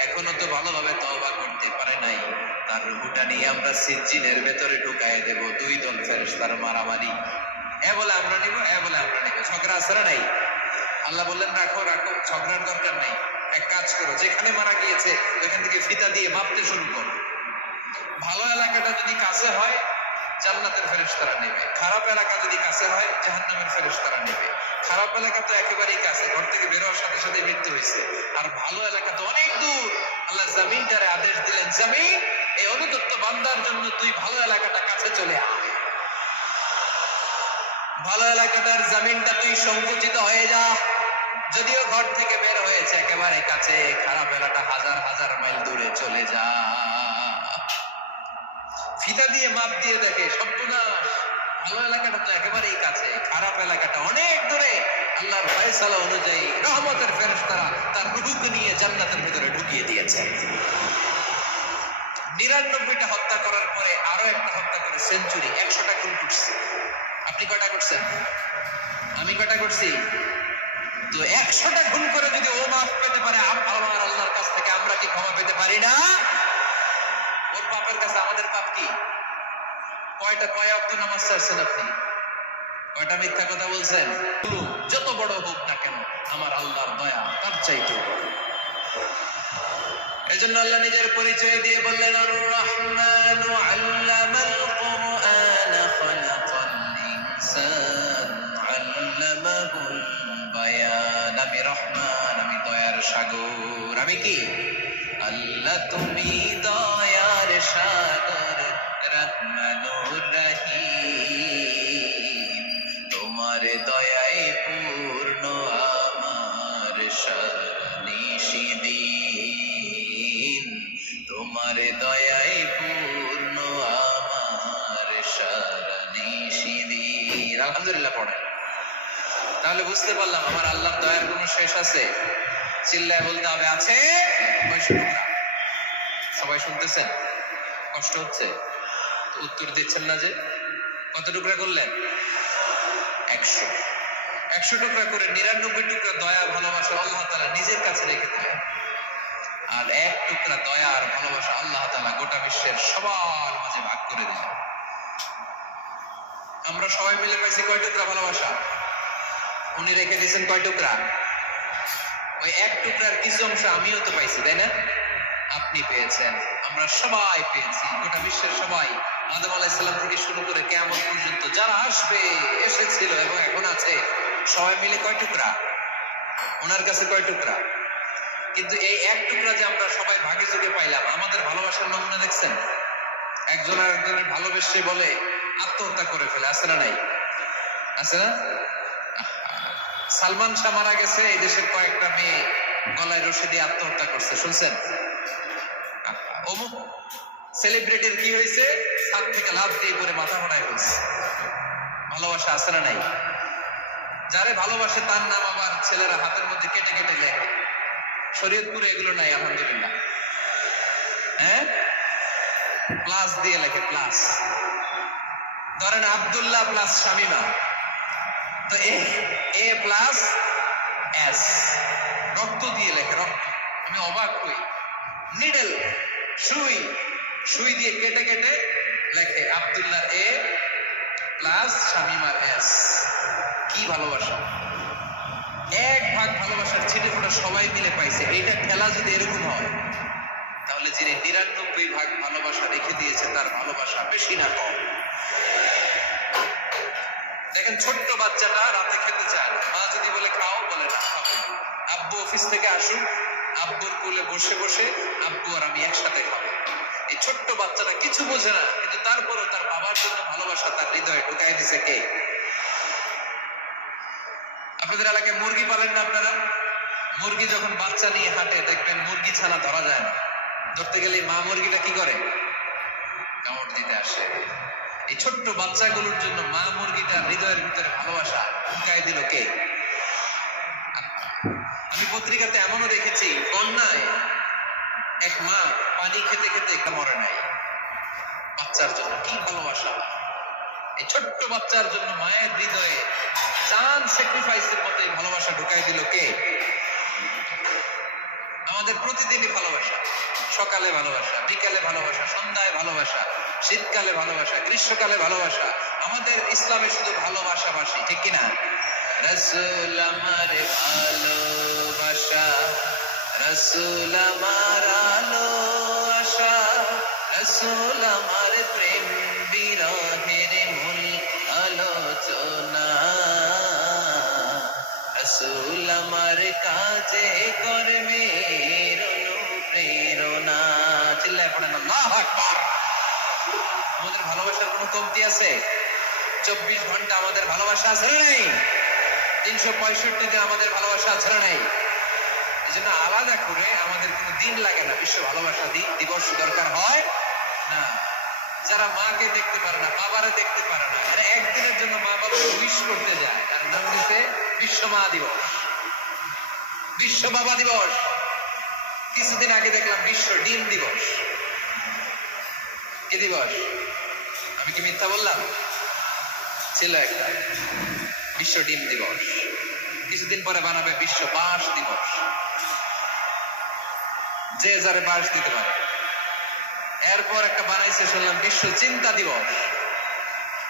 এখনো তো ভালোভাবে তওবা করতে পারে নাই, তার রূহটা নিয়ে আমরা সিজ্জিনের ভেতরে ঢুকায় দেব। দুই দল ফেরেশতার মারামারি, এ বলে আমরা নিব, এ বলে আমরা নিব, ঝগড়া আছে না নাই? আল্লাহ বললেন রাখো রাখো, ঝগড়ার দরকার নাই, এক কাজ করো, যেখানে মারা গিয়েছে ওখান থেকে ফিতা দিয়ে মাপতে শুরু করো। ভালো এলাকাটা যদি কাছে হয় জান্নাতের ফেরেশতারা নেবে, খারাপ এলাকা যদি কাছে হয় জাহান্নামের ফেরেশতারা নেবে। খারাপ এলাকা তো একেবারেই কাছে, ঘর থেকে বেরোয়ার সাথে সাথে মৃত্যু হয়েছে, আর ভালো এলাকা তো অনেক দূর। আল্লাহ জমিনটারে আদেশ দিলেন, জমিন এই অনুতপ্ত বান্দার জন্য তুই ভালো এলাকাটা কাছে চলে আয়। ভালো এলাকাটার জমিনটা তুই সংকুচিত হয়ে যা, যদিও ঘর থেকে বের হয়েছে একেবারে কাছে, খারাপ এলাকা হাজার হাজার মাইল দূরে চলে যা। ফিতা দিয়ে মাপ দিয়ে দেখে, সর্বনাশ, ভালো এলাকাটা তো একেবারেই কাছে, খারাপ এলাকাটা অনেক দূরে। আল্লাহর ফয়সালা অনুযায়ী রহমতের ফেরেশতারা তার রূহকে নিয়ে জান্নাতের ভিতরে ঢুকিয়ে দিয়েছে। ৯৯টা হত্যা করার পরে আরো একটা হত্যা করে সেঞ্চুরি, ১০০টা খুন করছে। আপনি কয়টা করছেন? আমি কয়টা করছি? তো ১০০টা খুন করে যদি ও মাফ পেতে পারে, আমার আল্লাহর কাছ থেকে আমরা কি ক্ষমা পেতে পারি না? ওর পাপের কাছে আমাদের পাপ কি? কয় ওয়াক্ত নামাজ ছাড়ছেন আপনি? কয়টা মিথ্যা কথা বলছেন? যত বড় হোক না কেন, আমার আল্লাহর দয়া তার চাইতেও বড়। এজন্য আল্লাহ নিজের পরিচয় দিয়ে বললেন, আর রহমানু আল্লামাল কুরআন খালাকাল ইনসান আল্লামাহুল বায়ান। আমি রহমান, আমি দয়ার সাগর। আমি কি? আল্লাহ তুমি দয়ার সাগর, রহমানুর রহিম। তোমার দয়ায় পূর্ণ আমার নিশিদিন, তোমার দয়ায় পূর্ণ আমার নিশিদিন। আলহামদুলিল্লাহ পড়েন, তাহলে বুঝতে পারলাম আমার আল্লাহর দয়ার কোন শেষ আছে? চিল্লায় বলতে হবে, আছে। সবাই শুনতেছেন? কষ্ট হচ্ছে? উত্তর দিচ্ছেন না যে। কত টুকরা করলেন? ১০০ টুকরা করে ৯৯ টুকরা দয়া ভালোবাসা আল্লাহ তাআলা নিজের কাছে রেখে দিলেন, আর ১ টুকরা দয়া আর ভালোবাসা আল্লাহ তাআলা গোটা বিশ্বের সবার মাঝে ভাগ করে দিলেন। আমরা সবাই মিলে পাইছি কয় টুকরা ভালোবাসা? উনি রেখে দিয়েছেন কয় টুকরা? ওই ১ টুকরার কিছু অংশ আমিও তো পাইছি, তাই না? আপনি পেয়েছেন, আমরা সবাই পেয়েছি, গোটা বিশ্বের সবাই, আদম আলাইহিস সালাম থেকে শুরু করে কিয়ামত পর্যন্ত যারা আসবে, এসেছিল এবং এখন আছে, সবাই মিলে কয় টুকরা? ওনার কাছে কয় টুকরা? কিন্তু এই ১ টুকরা যে আমরা সবাই ভাগে যোগে পাইলাম, আমাদের ভালোবাসার নমুনা দেখছেন? একজন আর একজনের ভালোবেসে বলে আত্মহত্যা করে ফেলে, আছে না নাই? আছে না? সালমান শাহ মারা গেছে, এই দেশের কয়েকটা মেয়ে গলায় রশি দিয়ে আত্মহত্যা করছে, শুনছেন? অমুক সেলিব্রিটির কি হয়েছে, ছাদ থেকে লাফ দিয়ে করে মাথা ফাটায় ফেলছে। ভালোবাসা আছে না নাই? যারে ভালোবাসে তার নাম আবার ছেলেরা হাতের মধ্যে কেটে কেটে লেখে। শরীয়তপুরে এগুলো নাই, আলহামদুলিল্লাহ। হ্যাঁ, প্লাস দিয়ে লেখে, প্লাস। ধরেন আব্দুল্লাহ প্লাস শামিমা, তো এ প্লাস এস, রক্ত দিয়ে লেখে, রক্ত। আমি অবাক হই, নিডেল, সুই দিয়ে কেটে কেটে লেখে আব্দুল্লাহ এ প্লাস শামিমার এস। কি ভালোবাসা! ১ ভাগ ভালোবাসার ছিটে ফোটা সবাই মিলে পাইছে। এইটা খেলা যদি এরকম হয়, তাহলে বলে যিনি ৯৯ ভাগ ভালোবাসা রেখে দিয়েছে তার ভালোবাসা বেশি না কম। দেখেন ছোট্ট বাচ্চাটা রাতে খেতে চায় না, মা যদি বলে খাও, বলে না খাবো। আব্বু অফিস থেকে আসুক, আব্বুর কোলে বসে বসে আব্বু আর আমি একসাথে খাবো। এই ছোট্ট বাচ্চাটা কিছু বোঝে না, কিন্তু তারপরও তার বাবার জন্য ভালোবাসা তার হৃদয়ে ঢুকাই দিছে কে? আপনাদের এলাকায় মুরগি পালেন না আপনারা? মুরগি যখন বাচ্চা নিয়ে হাঁটে দেখবেন মুরগি ছানা ধরা যায় না, ধরতে গেলে মা মুরগিটা কি করে? কামড় দিতে আসে। এই ছোট্ট বাচ্চাগুলোর জন্য মা মুরগিটার হৃদয়ের ভিতরে ভালোবাসা ঢুকাই দিল কে? আমি পত্রিকাতে এমনও দেখেছি, বন্যায় এক মা পানি খেতে খেতে একটা মরে নাই, বাচ্চার জন্য কি ভালোবাসা! এই ছোট্ট বাচ্চার জন্য মায়ের হৃদয়ে জান স্যাক্রিফাইসের মতো এই ভালোবাসা ঢুকাই দিল কে? আমাদের প্রতিদিনই ভালোবাসা, সকালে ভালোবাসা, বিকালে ভালোবাসা, সন্ধ্যায় ভালোবাসা, শীতকালে ভালোবাসা, গ্রীষ্মকালে ভালোবাসা। আমাদের ইসলামে শুধু ভালোবাসাবাসী, ঠিক কিনা? রাসূল আমার ভালোবাসা, রাসূল আমার আলো আশা, রাসূল আমার প্রেম বিরহের মূল আলোচনা, রাসূল আমার কাজে কর্মের অনুপ্রেরণা। চিল্লায় পড়েন আল্লাহু আকবার। আমাদের ভালোবাসার কোনো কমতি আছে? 24 ঘন্টা আমাদের ভালোবাসা আছে না নেই? 365 দিন আমাদের ভালোবাসা আছে না নেই? এই জন্য আলাদা করে আমাদের কোনো দিন লাগে না বিশ্ব ভালোবাসা দিবস দরকার হয় না। যারা মাকে দেখতে পারে না, বাবারে দেখতে পারে না, আর একদিনের জন্য মা বাবাকে উইশ করতে যায়, তার নাম দিতে বিশ্ব মা দিবস, বিশ্ব বাবা দিবস। কিছুদিন আগে দেখলাম বিশ্ব ডিম দিবস। কি দিবস? আমি কি মিথ্যা বললাম? ছিল একটা বিশ্ব ডিম দিবস। কিছুদিন পরে বানাবে বিশ্ব বাঁশ দিবস, যে যারে বাঁশ দিতে পারে। এরপর একটা বানাইছে শুনলাম বিশ্ব চিন্তা দিবস।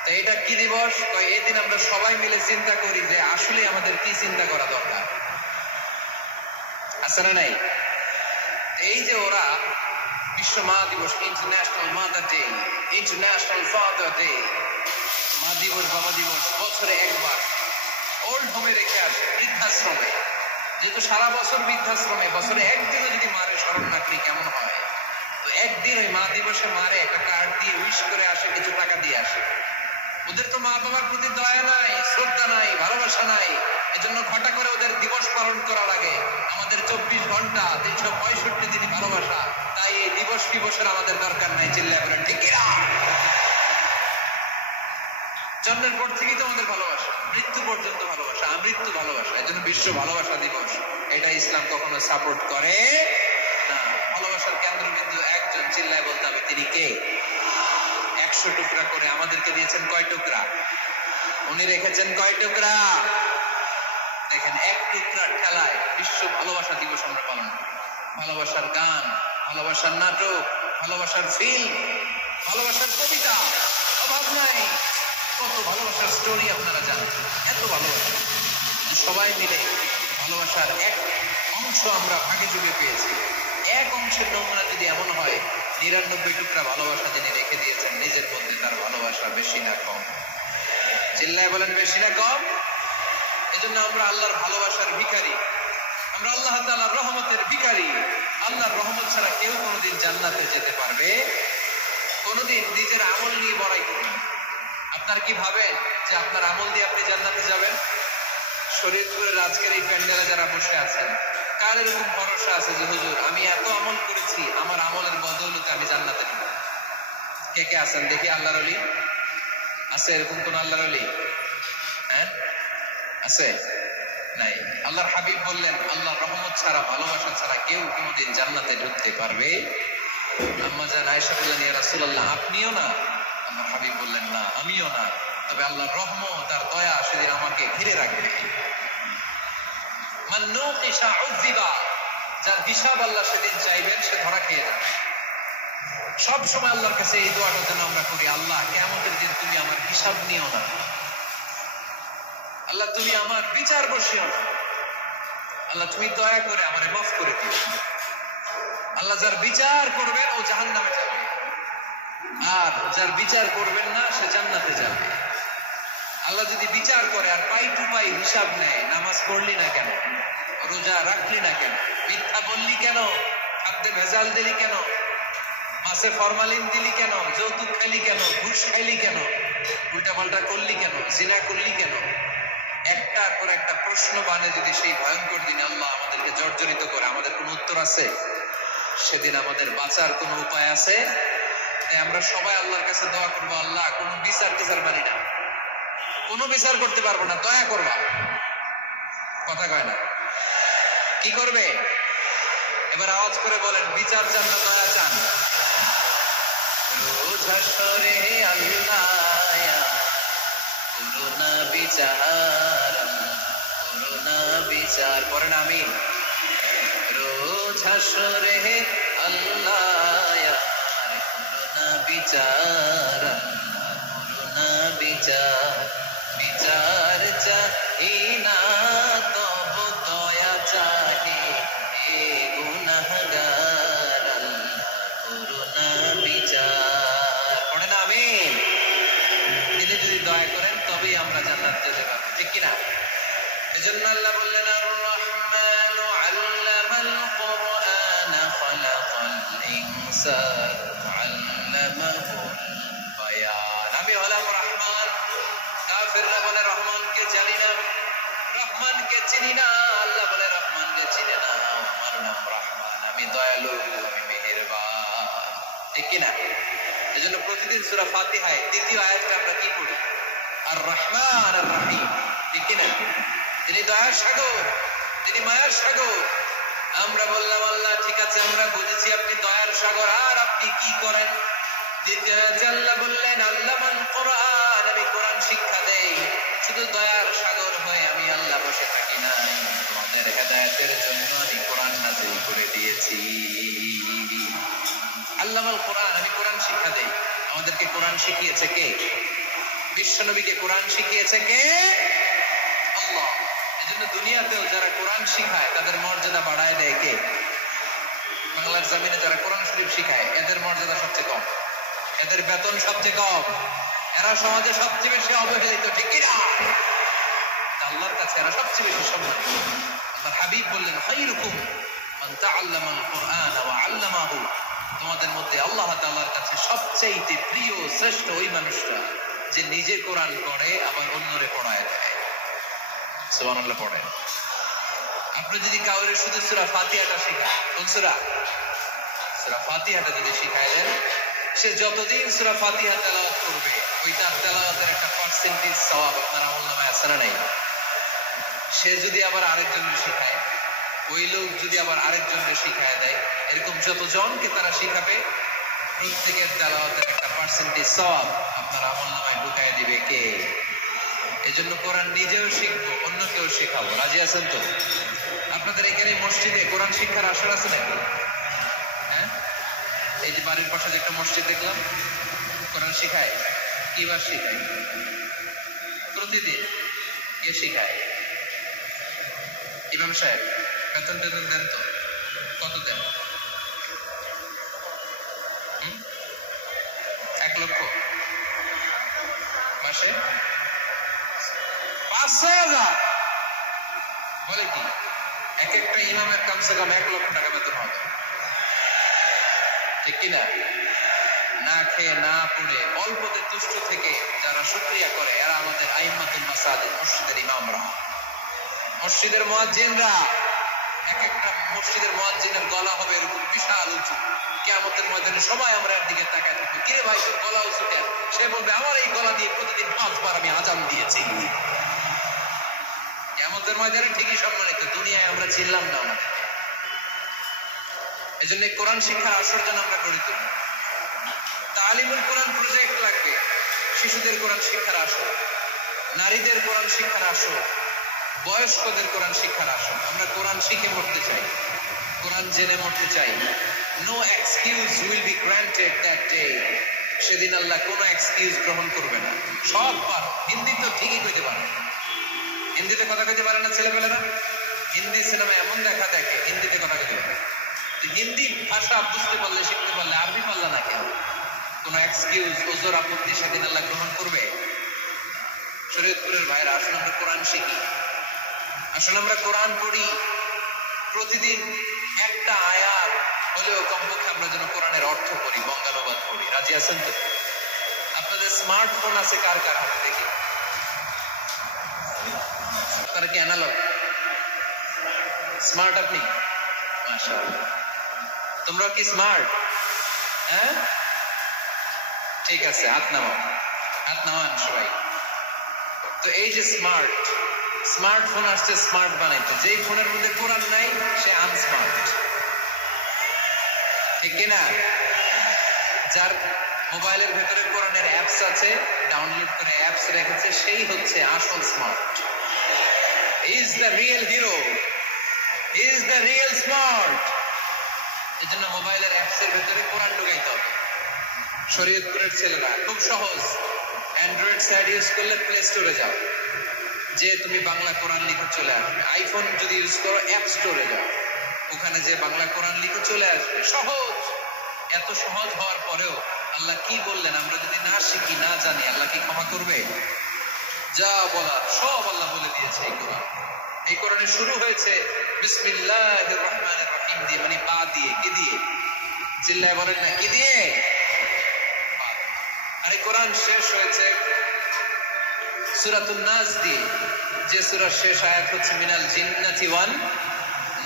তো এটা কি দিবস? এই দিন আমরা সবাই মিলে চিন্তা করি যে আসলে আমাদের কি চিন্তা করা দরকার, আছে না নাই? এই যে ওরা বিশ্ব মা দিবস, international mother day, international father day, মা দিবস, বাবা দিবস বছরে একবার ওল্ড হোমে রেখে আসে, বৃদ্ধাশ্রমে। যেহেতু সারা বছর বৃদ্ধাশ্রমে, বছরে একদিনও যদি মারে স্মরণ না করি কেমন হয়? তো একদিন ওই মা দিবসে মারে একটা কার্ড দিয়ে উইশ করে আসে, কিছু টাকা দিয়ে আসে। ওদের তো মা বাবার প্রতি দয়া নাই, শ্রদ্ধা নাই, ভালোবাসা নাই। এজন্য ঘটা করে ওদের দিবস পালন করা লাগে। আমাদের 24 ঘন্টা 365 দিন ভালোবাসা, তাই এই দিবসের আমাদের দরকার নাই। চিল্লায় বলেন ঠিক কিনা? জন্মের পর থেকেই তো আমাদের ভালোবাসা, মৃত্যু পর্যন্ত ভালোবাসা, আমৃত্যু ভালোবাসা। এই জন্য বিশ্ব ভালোবাসা দিবস। এটা ইসলাম কখনো সাপোর্ট করে না। ভালোবাসার কেন্দ্রবিন্দু একজন, চিল্লায় বলতে হবে তিনি কে? 100 টুকরা করে আমাদেরকে দিয়েছেন কয় টুকরা? উনি রেখেছেন কয় টুকরা? দেখেন, এক টুকরার ঠেলায় বিশ্ব ভালোবাসা দিবস আমরা পালন করি। ভালোবাসার গান, ভালোবাসার নাটক, ভালোবাসার ফিল্ম, ভালোবাসার কবিতা, অভাব নাই। কত ভালোবাসার স্টোরি আপনারা জানেন, এত ভালোবাসা। সবাই মিলে ভালোবাসার এক অংশ আমরা ভাগে যুগে পেয়েছি। এক অংশের নমুনা যদি এমন হয়, 99 টুকরা ভালোবাসা যিনি রেখে দিয়েছেন নিজের মধ্যে, তার ভালোবাসা বেশি না কম? চিল্লায় বলেন বেশি না কম? এজন্য আমরা আল্লাহর ভালোবাসার ভিখারি, আমরা আল্লাহ তাআলার রহমতের ভিখারি। আল্লাহর রহমত ছাড়া কেউ কোনোদিন জান্নাতে যেতে পারবে? কোনোদিন নিজের আমল নিয়ে বড়াই করবেন। আপনার কি ভাবেন যে আপনার আমল দিয়ে আপনি জান্নাতে যাবেন? শরীয়তপুরের আজকের এই প্যান্ডেলে যারা বসে আছেন, কার এরকম ভরসা আছে যে হুজুর আমি এত আমল করেছি, আমার আমলের বদৌলতে আমি জান্নাতে যাব? কে কে আছেন দেখি? আল্লাহর ওলি আছে? এরকম কোন আল্লাহর ওলি? হ্যাঁ, আছে? নাই। আল্লাহর হাবিব বললেন, আল্লাহর রহমত ছাড়া, ভালোবাসা ছাড়া কেউ কোনোদিন জান্নাতে ঢুকতে পারবে? আম্মা জান আয়েশা বললেন, ইয়া রাসূলুল্লাহ আপনিও না? আল্লাহর হাবিব বললেন, না আমিও না, তবে আল্লাহর রহমত আর দয়া সেদিন আমাকে ঘিরে রাখবে। মান নুকিশা উযিবা, যার হিসাব আল্লাহ সেদিন চাইবেন সে ধরা খেয়ে যাবে। সব সময় আল্লাহর কাছে এই দোয়াটা যেন আমরা করি, আল্লাহ কিয়ামতের দিন তুমি আমার হিসাব নিও না, আল্লাহ তুমি আমার বিচার বসিও না, আল্লাহ তুমি দয়া করে আমারে মাফ করে দিও। আল্লাহ যার বিচার করবেন ও জাহান্নামে যাবে, আর যার বিচার করবেন না সে জান্নাতে যাবে। আল্লাহ যদি বিচার করে আর পাই টু পাই হিসাব নেয়, নামাজ পড়লি না কেন, রোজা রাখলি না কেন, মিথ্যা বললি কেন, খাদ্যে ভেজাল দিলি কেন, মাছে ফরমালিন দিলি কেন, যৌতুক খাইলি কেন, ঘুষ খাইলি কেন, উল্টা পাল্টা করলি কেন, জিনা করলি কেন, একটার পর একটা প্রশ্ন বানে যদি সেই ভয়ঙ্কর দিনে আল্লাহ আমাদেরকে জর্জরিত করে, আমাদের কোনো উত্তর আছে? সেদিন আমাদের বাঁচার কোনো উপায় আছে? তাই আমরা সবাই আল্লাহর কাছে দোয়া করবো, আল্লাহ কোনো বিচার টিচার মানি না, কোনো বিচার করতে পারবো না, দয়া করবা। কথা কয় না? কি করবে? এবার আওয়াজ করে বলেন, বিচার চান না দয়া চান? রোজ হাসরে আল্লাহ করোনা বিচার, করোনা বিচার, পড়েন আমিন। রোজ হাসরে আল্লাহ করোনা বিচার, করোনা বিচার, বিচার চাহি না তব দয়া চাহে এ গুনাহগার, করোনা বিচার, পড়েন আমিন। তিনি যদি দয়া করেন তবেই আমরা জান্নাত যেতে পারবো, ঠিক কিনা? এজন্য আল্লাহ বললেন, আর রহমানু আল্লামাল কুরআন খালাকাল ইনসান আল্লামাহুল বায়ান। আমি হলাম রহমান। কাফিররা বলে রহমানকে জানি না, রহমানকে চিনি না। আল্লাহ বলে রহমানকে চিনে না, আমার নাম রহমান, আমি দয়ালু, আমি মেহেরবান, ঠিক কিনা? এজন্য প্রতিদিন সূরা ফাতিহায় দ্বিতীয় আয়াতটা আমরা কি পড়ি? আর রহমান আর রহিম, ঠিক কিনা? তিনি দয়ার সাগর, তিনি মায়ার সাগর। আমরা বললাম, আল্লাহ ঠিক আছে, আমরা বুঝেছি আপনি দয়ার সাগর, আর আপনি কি করেন? দ্বিতীয় আয়াতে আল্লাহ বললেন, আল্লামাল কোরআন, আমি কোরআন শিক্ষা দেই। শুধু দয়ার সাগর হয়ে আমি আল্লাহ বসে থাকি না, তোমাদের হেদায়েতের জন্য আমি কোরআন নাযিল করে দিয়েছি। আল্লামাল কোরআন, আমি কোরআন শিক্ষা দেই। আমাদেরকে কোরআন শিখিয়েছে কে? বিশ্বনবীকে কোরআন শিখিয়েছে কে? আল্লাহ। এজন্য দুনিয়াতেও যারা কোরআন শিখায় তাদের মর্যাদা বাড়ায় দেয় কে? বাংলার জমিনে যারা কোরআন শরীফ শিখায় এদের মর্যাদা সবচেয়ে কম, এদের বেতন সবচেয়ে কম, এরা সমাজে সবচেয়ে বেশি অবহেলিত, ঠিক কিনা? আল্লাহর কাছে এরা সবচেয়ে বেশি সম্মানিত। আল্লাহর হাবিব বললেন, খায়রুকুম মান তাআল্লামাল কুরআন ওয়া আল্লামাহু, তোমাদের মধ্যে আল্লাহ তাআলার কাছে সবচেয়ে প্রিয় শ্রেষ্ঠ ওই মানুষটা যে নিজে কোরআন পড়ে আবার অন্যরে পড়ায় দেয়। সুবহানাল্লাহ পড়েন। আপনি যদি কাউরে শুধু সূরা ফাতিহাটা শেখায়, কোন সূরা? সূরা ফাতিহাটা যদি শিখায় দেন, সে যতদিন সূরা ফাতিহা তেলাওয়াত করবে ওই তার তেলাওয়াতের একটা পার্সেন্টেজ সওয়াব আপনার আমলনামায় আছে না নাই? সে যদি আবার আরেকজনের শিখায়, ওই লোক যদি আবার আরেকজনের শিখায় দেয়, এরকম যতজনকে তারা শিখাবে প্রত্যেকের তেলাওয়াতের একটা পার্সেন্টেজ সওয়াব আপনার আমলনামায় ঢুকায় দিবে কে? এজন্য কোরআন নিজেও শিখবো, অন্যকেও শেখাবো। রাজি আছেন তো? আপনাদের এখানে মসজিদে কোরআন শিক্ষার আসর আছে নাকি? হ্যাঁ, এই যে বাড়ির পাশে একটা মসজিদ দেখলাম, কোরআন শিখায়। কিবার শিখায়? প্রতিদিন। কে শিখায়? ইমাম সাহেব। বেতন টেতন দেন তো? কত দেন? 1 লক্ষ মাসে? 5-6,000 বলে কি? এক একটা ইমামের কমসে কম 1 লক্ষ টাকা বেতন হবে, ঠিক কিনা? না খেয়ে না পড়ে অল্পতে তুষ্ট থেকে যারা শুকরিয়া করে এরা আমাদের আইম্মাতুল মাসাজিদ, মসজিদের ইমামরা, মসজিদের মুয়াজ্জিনরা। এক একটা মসজিদের মুয়াজ্জিনের গলা হবে এরকম বিশাল উঁচু। কিয়ামতের ময়দানে সবাই আমরা এর দিকে তাকায় থাকবো, কিরে ভাই তোর গলা উঁচু কেন? সে বলবে, আমার এই গলা দিয়ে প্রতিদিন 5 বার আমি আযান দিয়েছি। কিয়ামতের ময়দানে ঠিকই সম্মানিত, দুনিয়ায় আমরা ছিলাম না। এই জন্য কোরআন শিক্ষার আসর যেন আমরা গড়ে তুলি। তালিমুল কোরআন প্রজেক্ট লাগবে, শিশুদের কোরআন শিক্ষার আসর, নারীদের কোরআন শিক্ষার আসর, বয়স্কদের কোরআন শিক্ষার আসর। আমরা কোরআন শিখে মরতে চাই, কোরআন জেনে মরতে চাই। No excuse will be granted that day. সেদিন আল্লাহ কোনো এক্সকিউজ গ্রহণ করবে না। সব পারো, হিন্দি তো ঠিকই কইতে পারো, হিন্দিতে কথা কইতে পারে না ছেলেপেলেরা? হিন্দি সিনেমা এমন দেখা দেখে হিন্দিতে কথা কইতে পারে, হিন্দি ভাষা বুঝতে পারলে, শিখতে পারলে আরবি পারলা না কেন? কোন এক্সকিউজ, ওজোর, আপত্তি সেদিন আল্লাহ গ্রহণ করবে? শরীয়তপুরের ভাইরা, আসলে আমরা কোরআন শিখি, আসলে আমরা কোরআন পড়ি, প্রতিদিন একটা আয়াত হলেও কমপক্ষে আমরা যেন কোরআনের অর্থ পড়ি, বঙ্গানুবাদ পড়ি। রাজি আছেন তো? আপনাদের স্মার্টফোন আছে কার কার হাতে দেখি? আপনারা কি অ্যানালগ? স্মার্ট আপনি? মাশাআল্লাহ। তোমরা কি স্মার্ট? হ্যাঁ, ঠিক আছে, হাত নামান সবাই। তো এই যে স্মার্টফোন আসছে স্মার্ট বানাইতে, যেই ফোনের মধ্যে কোরআন নাই সে আনস্মার্ট, ঠিক কিনা? যার মোবাইলের ভেতরে কোরআনের অ্যাপস আছে, ডাউনলোড করে অ্যাপস রেখেছে, সেই হচ্ছে আসল smart. He is the real hero, he is the real smart. এই জন্য মোবাইলের অ্যাপস এর ভেতরে কোরআন ঢুকাইতে হবে। শরীয়তপুরের ছেলেরা খুব সহজ, অ্যান্ড্রয়েড সাইট ইউজ করলে প্লে স্টোরে যাও, যে তুমি বাংলা কোরআন লিখে চলে আসবে। আইফোন যদি ইউজ করো অ্যাপ স্টোরে যাও, ওখানে যে বাংলা কোরআন লিখে চলে আসবে। সহজ। এত সহজ হওয়ার পরেও আল্লাহ কি বললেন আমরা যদি না শিখি, না জানি, আল্লাহ কি ক্ষমা করবে? যা বলার সব আল্লাহ বলে দিয়েছে এই কোরআন। এই কোরআনে শুরু হয়েছে বিসমিল্লাহির রহমানির রহিম দিয়ে, মানে পা দিয়ে। কি দিয়ে? চিল্লায় বলেন না, কি দিয়ে? আর এই কোরআন শেষ হয়েছে সূরাতুন নাস দিয়ে, যে সূরার শেষ আয়াত হচ্ছে মিনাল জিন্নাতি ওয়ান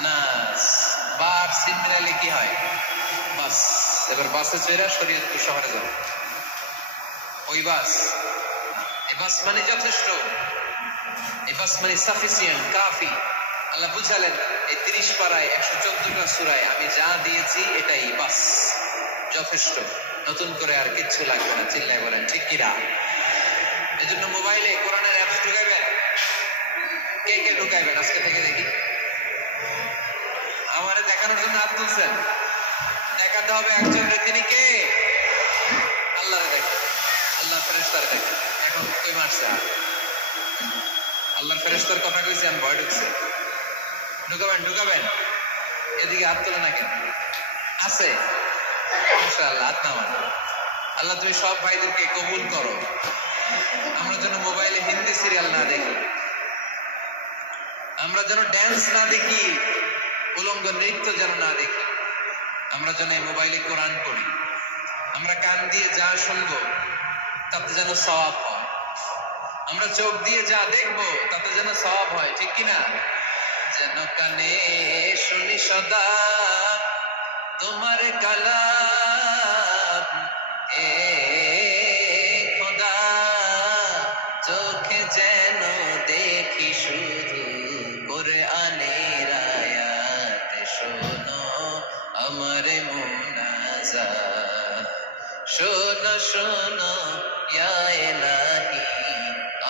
নাস। বার সিন মিলালে কি হয়? বাস। এবার বাসে চড়ে শরীয়তপুর শহরে যাও। ওই বাস, এই বাস মানে যথেষ্ট, এই বাস মানে সাফিসিয়েন্ট, কাফি। আল্লাহ বুঝালেন এই 30 পারায় 114টা সূরায় আমি যা দিয়েছি এটাই বাস, যথেষ্ট, নতুন করে আর কিচ্ছু লাগবে না। চিল্লায় বলেন ঠিক কিনা? এই জন্য মোবাইলে কোরআনের অ্যাপস ঢুকাইবেন। কে কে ঢুকাইবেন আজকে থেকে দেখি? আমারে দেখানোর জন্য হাত তুলছেন? দেখাতে হবে একজনের, তিনি কে? আল্লাহরে দেখে, আল্লাহর ফেরেশতার দেখে। এখন কই মারছে? আল্লাহর ফেরেশতার কথা কইছি, আমি ভয় ঢুকছে। ঢুকাবেন। এদিকে হাত তোলে না কেন? আছে ইনশাআল্লাহ, হাত নামান। আল্লাহ তুমি সব ভাইদেরকে কবুল করো। আমরা যেন মোবাইলে হিন্দি সিরিয়াল না দেখি, আমরা যেন ড্যান্স না দেখি, উলঙ্গ নৃত্য যেন না দেখি, আমরা যেন এই মোবাইলে কোরআন পড়ি। আমরা কান দিয়ে যা শুনবো তাতে যেন সওয়াব হয়, আমরা চোখ দিয়ে যা দেখবো তাতে যেন সওয়াব হয়, ঠিক কিনা? যেন কানে শুনি সদা তোমার কালাম, এ খোদা চোখে যেন দেখি শুধু কোরআনের আয়াত, শোনো আমার মুনাজাত, শোনো ইয়া ইলাহি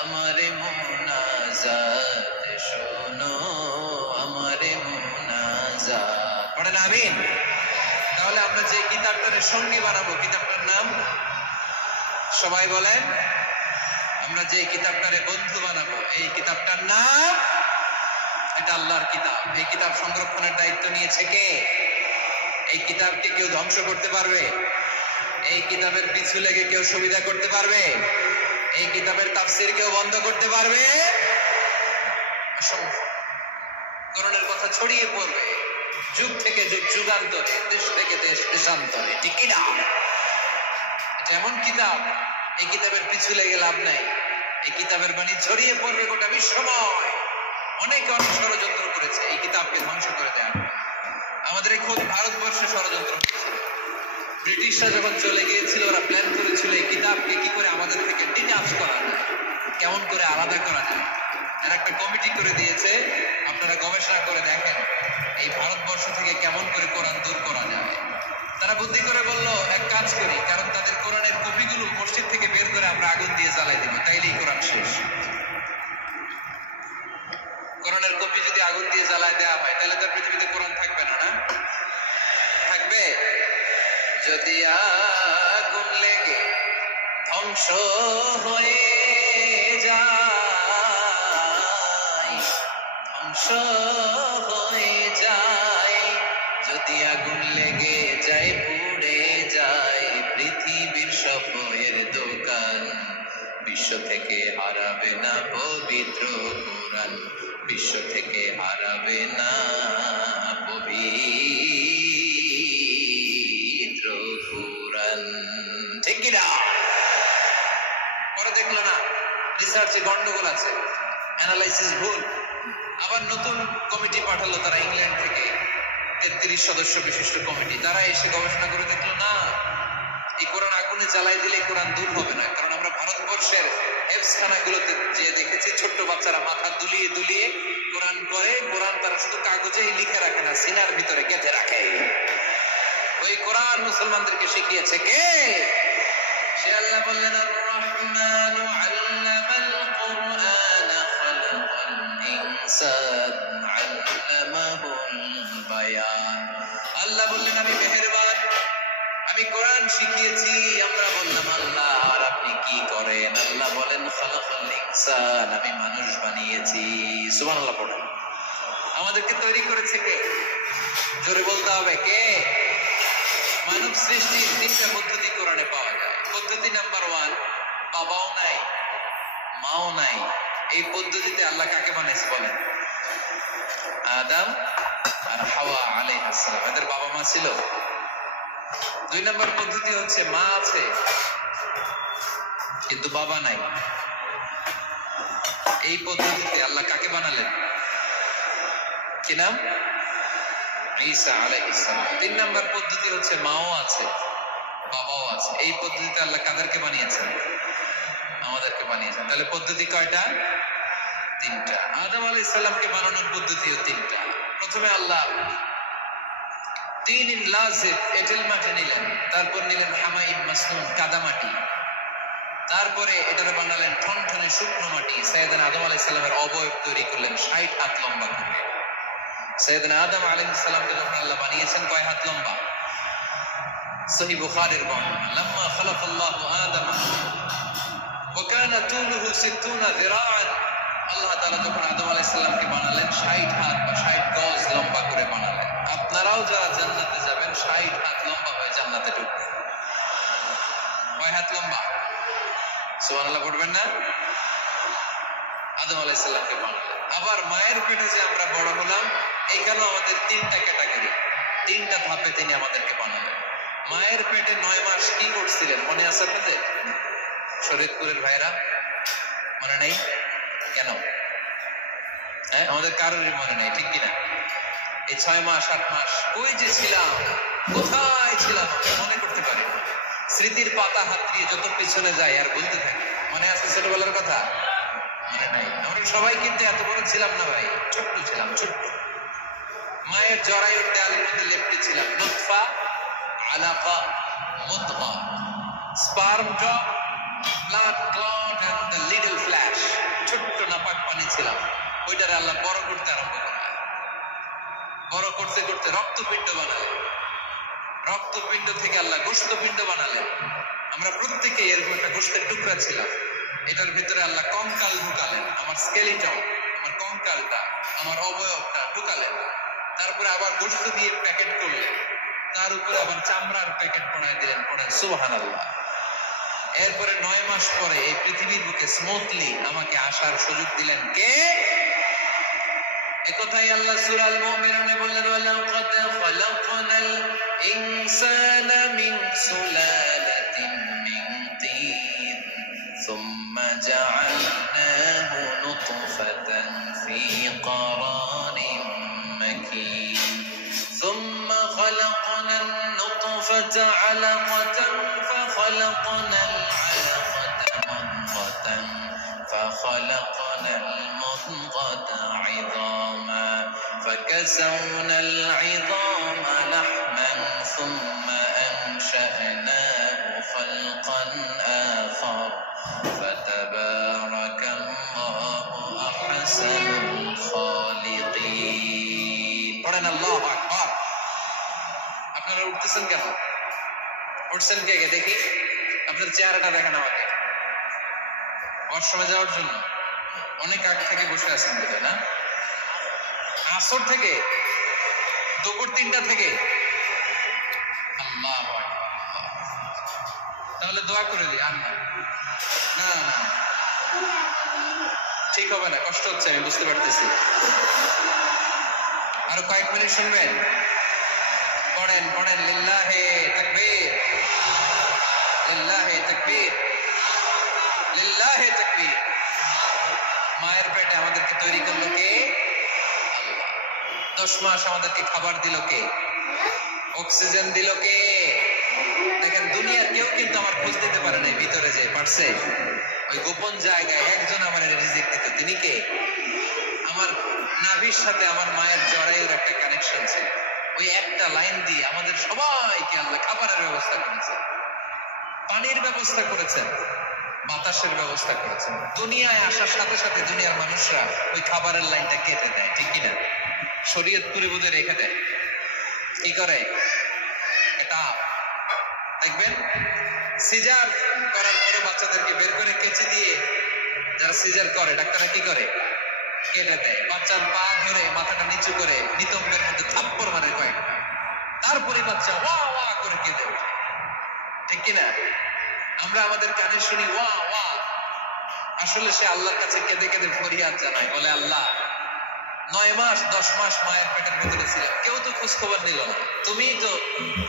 আমার মুনাজাত, শোনো আমার মুনাজাত। পড়েন আমিন। তাহলে আমরা যে কিতাবটারে সঙ্গী বানাবো, কিতাবটার নাম সবাই বলেন। আমরা যে কিতাবটারে বন্ধু বানাবো, এই কিতাবটার নাম, এটা আল্লাহর কিতাব। এই কিতাব সংরক্ষণের দায়িত্ব নিয়েছে কে? এই কিতাবকে কেউ ধ্বংস করতে পারবে? এই কিতাবের পিছু লেগে কেউ সুবিধা করতে পারবে? এই কিতাবের তাফসীর কেউ বন্ধ করতে পারবে? অসম্ভব। কোরআনের কথা ছড়িয়ে পড়বে যুগ থেকে যুগ, যুগান্তরে, দেশ থেকে দেশ, দেশান্তরে, ঠিক কিনা? এটা এমন কিতাব, এই কিতাবের পিছু লেগে লাভ নাই। এই কিতাবের বাণী ছড়িয়ে পড়বে গোটা বিশ্বময়। অনেকে অনেক ষড়যন্ত্র করেছে এই কিতাবকে ধ্বংস করে দেওয়ার। আমাদের এই খোদ ভারতবর্ষে ষড়যন্ত্র হয়েছিল। ব্রিটিশরা যখন চলে গিয়েছিল, ওরা প্ল্যান করেছিল এই কিতাবকে কি করে আমাদের থেকে ডিটাচ করা যায়, কেমন করে আলাদা করা যায়। এরা একটা কমিটি করে দিয়েছে, আপনারা গবেষণা করে দেখেন এই ভারতবর্ষ থেকে কেমন করে কোরআন দূর করা যায়। তারা বুদ্ধি করে বলল এক কাজ করি, কারণ তাদের কোরআনের কপিগুলো মসজিদ থেকে বের করে আমরা আগুন দিয়ে জ্বালাই দেবো, তাইলেই কোরআন শেষ। কোরআনের কপি যদি আগুন দিয়ে জ্বালায় দেওয়া হয় তাহলে তো পৃথিবীতে কোরআন থাকবে না, না থাকবে? যদি আগুন লেগে ধ্বংস হয়ে যায়, ধ্বংস হয়ে যায়, যদি আগুন পবিত্র কোরআন বিশ্ব থেকে হারাবে না পবিত্র কোরআন। ঠিক কিনা? পরে দেখলো না রিসার্চে গন্ডগোল আছে, অ্যানালাইসিস ভুল, আবার নতুন কমিটি পাঠালো তারা ইংল্যান্ড থেকে, 33 সদস্য বিশিষ্ট কমিটি। তারা এসে গবেষণা করে দেখলো না, এই কোরআন আগুনে জ্বালাই দিলে কোরআন দূর হবে না। কারণ আমরা ভারতবর্ষের হেফজখানাগুলোতে যে দেখেছি ছোট্ট বাচ্চারা মাথা দুলিয়ে দুলিয়ে কোরআন পড়ে। কোরআন তারা শুধু কাগজেই লিখে রাখে না, সিনার ভিতরে গেঁথে রাখে। ওই কোরআন মুসলমানদেরকে শিখিয়েছে কে? সে আল্লাহ বললেন, আর রহমান আল্লামাল কুরআন খালাকাল ইনসান আল্লামাহুল বায়ান। আল্লাহ বললেন আমি মেহেরবান, আমি কোরআন শিখিয়েছি। আমরা বললাম আল্লাহ আর আপনি কি করেন? আল্লাহ বলেন খালাকাল ইনসান, আমি মানুষ বানিয়েছি। সুবহানাল্লাহ পড়েন। আমাদেরকে তৈরি করেছে কে? জোরে বলতে হবে কে? মানব সৃষ্টির 3টা পদ্ধতি কোরআনে পাওয়া যায়। পদ্ধতি নাম্বার 1, বাবাও নাই মাও নাই। এই পদ্ধতিতে আল্লাহ কাকে বানাইছে বলেন? আদম আর হাওয়া আলাইহিস সালাম, এদের বাবা মা ছিল। 2 নম্বর পদ্ধতি হচ্ছে মা আছে কিন্তু বাবা নাই। এই পদ্ধতিতে আল্লাহ কাকে বানালেন? কি নাম? ঈসা আলাইহিস সালাম। 3 নম্বর পদ্ধতি হচ্ছে মাও আছে বাবাও আছে। এই পদ্ধতিতে আল্লাহ কাদেরকে বানিয়েছেন? আমাদেরকে বানিয়েছেন। তাহলে পদ্ধতি কয়টা? 3টা। আদম আলাইহিস সালামকে বানানোর পদ্ধতিও 3টা। প্রথমে আল্লাহ তিন লাজিব এঁটেল মাটি নিলেন, তারপর নিলেন হামাইম মাসনুন কাদামাটি, তারপরে এটারে বানালেন ঠনঠনে শুকনো মাটি। সাইয়েদনা আদম আলাইহিস সালামের অবয়ব তৈরি করলেন 60 হাত লম্বা করে। সাইয়েদনা আদম আলাইহিস সালামকে যখন আল্লাহ বানিয়েছেন কয় হাত লম্বা? সহিহ বুখারীর বর্ণনা, লাম্মা খালাকাল্লাহু আদম ওয়া কানা তুলুহু 60 যিরাআন। আল্লাহ তাআলা যখন আদম আলাইহিস সালামকে বানালেন 60 হাত বা 60 গজ লম্বা করে বানালেন। আপনারাও যারা জান্নাতে যাবেন 60 হাত লম্বা হয়ে জান্নাতে ঢুকবেন। কয় হাত লম্বা? সুবহানাল্লাহ পড়বেন না? আদম আলাইহিস সালামকে বানালেন। আবার মায়ের পেটে যে আমরা বড় হলাম, এখানেও আমাদের 3টা ক্যাটাগরি, 3টা ধাপে তিনি আমাদেরকে বানালেন। মায়ের পেটে 9 মাস কি করছিলেন মনে আছে আপনাদের? শরীয়তপুরের ভাইরা মনে নেই কেন? হ্যাঁ, আমাদের কারোরই মনে নেই, ঠিক কিনা? এই 6 মাস 8 মাস কই যে ছিলাম, কোথায় ছিলাম মনে করতে পারি না। স্মৃতির পাতা হাতড়িয়ে যত পিছনে যায় আর বলতে থাকি। মনে আছে ছোটবেলার কথা? মনে নাই। আমরা সবাই কিন্তু এত বড় ছিলাম না ভাই, ছোট্ট ছিলাম, ছোট্ট। মায়ের জরায়ুর দেয়ালের মধ্যে লেপ্টে ছিলাম। নুতফা, আলাকা, মুদগা, sperm drop, blood clot and the little flesh. ছোট্ট নাপাক পানি ছিলাম। ওইটারে আল্লাহ বড় করতে আরম্ভ করলেন। বড় করতে করতে রক্তপিণ্ড বানালেন। রক্তপিণ্ড থেকে আল্লাহ গোশতপিণ্ড বানালেন। আমরা প্রত্যেকে এরকম একটা গোশতের টুকরা ছিলাম। এটার ভিতরে আল্লাহ কঙ্কাল ঢুকালেন, আমার স্কেলিটন, আমার কঙ্কালটা, আমার অবয়বটা ঢুকালেন। তারপরে আবার গোশত দিয়ে প্যাকেট করলেন, তার উপরে আবার চামড়ার প্যাকেট পড়ায় দিলেন। পড়েন সুবহানাল্লাহ। এরপরে 9 মাস পরে এই পৃথিবীর বুকে স্মুথলি আমাকে আসার সুযোগ দিলেন কে? একথাই আল্লাহ সূরা আল মুমিনুনে বললেন, ওয়ালাকাদ খালাকনাল ইনসানা মিন সুলালাতিন মিন তিন সুম্মা জাআলনাহু নুতফাতান ফি ক্বারারিন মাকিন সুম্মা খালাকনান নুতফাতা আলাকাতান ফাখালাকনাল আলাকাতা মুদগাতান ফাখালাকনাল মুদগাতা عظاما فكسونا العظام لحما ثم أنشأناه خلقا آخر فتبارك الله أحسن الخالقين. পড়েন আল্লাহু আকবার। আপনারা উঠতেছেন কেন? উঠছেন কে কে দেখি? আপনার চেহারাটা দেখেন আমাকে। ওয়াশরুমে যাওয়ার জন্য অনেক আগ থেকে বসে আছেন বোধহয় না? আসর থেকে, দুপুর 3টা থেকে। আল্লাহু আকবার। তাহলে দোয়া করে দিই। আর না না না, ঠিক হবে না, কষ্ট হচ্ছে, আমি বুঝতে পারতেছি। আরো কয়েক মিনিট শুনবেন? পড়েন পড়েন, লিল্লাহে তাকবীর, লিল্লাহে তাকবীর, লিল্লাহে তাকবীর। মায়ের পেটে আমাদেরকে তৈরি করলো কে? আল্লাহ। 10 মাস আমাদেরকে খাবার দিল কে? অক্সিজেন দিল কে? দেখেন, দুনিয়ার কেউ কিন্তু আমার খোঁজ দিতে পারে নাই, ভিতরে যে পারছে, ওই গোপন জায়গায় একজন আমার রিজিক দিত। তিনি কে? আমার নাভির সাথে আমার মায়ের জরায়ুর একটা কানেকশন ছিল। ওই একটা লাইন দিয়ে আমাদের সবাইকে আল্লাহ খাবারের ব্যবস্থা করেছেন, পানির ব্যবস্থা করেছেন, বাতাসের ব্যবস্থা করেছেন। দুনিয়ায় আসার সাথে সাথে দুনিয়ার মানুষরা ওই খাবারের লাইনটা কেটে দেয়, ঠিক কিনা? শরীয়তপুরে বোধে রেখে দেয়। কি করে? এটা দেখবেন, সিজার করার পরে বাচ্চাদেরকে বের করে কেচি দিয়ে যারা সিজার করে, ডাক্তাররা কি করে? কেটে দেয়। বাচ্চার পা ধরে মাথাটা নিচু করে নিতম্বের মধ্যে থাপ্পড় মারে কয়েকটা, তারপরে বাচ্চা ওয়া ওয়া করে কেঁদে ওঠে, ঠিক কিনা? আমরা আমাদের কানে শুনি ওয়া ওয়া, আসলে সে আল্লাহর কাছে কেঁদে কেঁদে ফরিয়াদ জানায়, বলে আল্লাহ 9 মাস 10 মাস মায়ের পেটের ভেতরে ছিল, কেউ তো খোঁজ খবর নিল না, তুমিই তো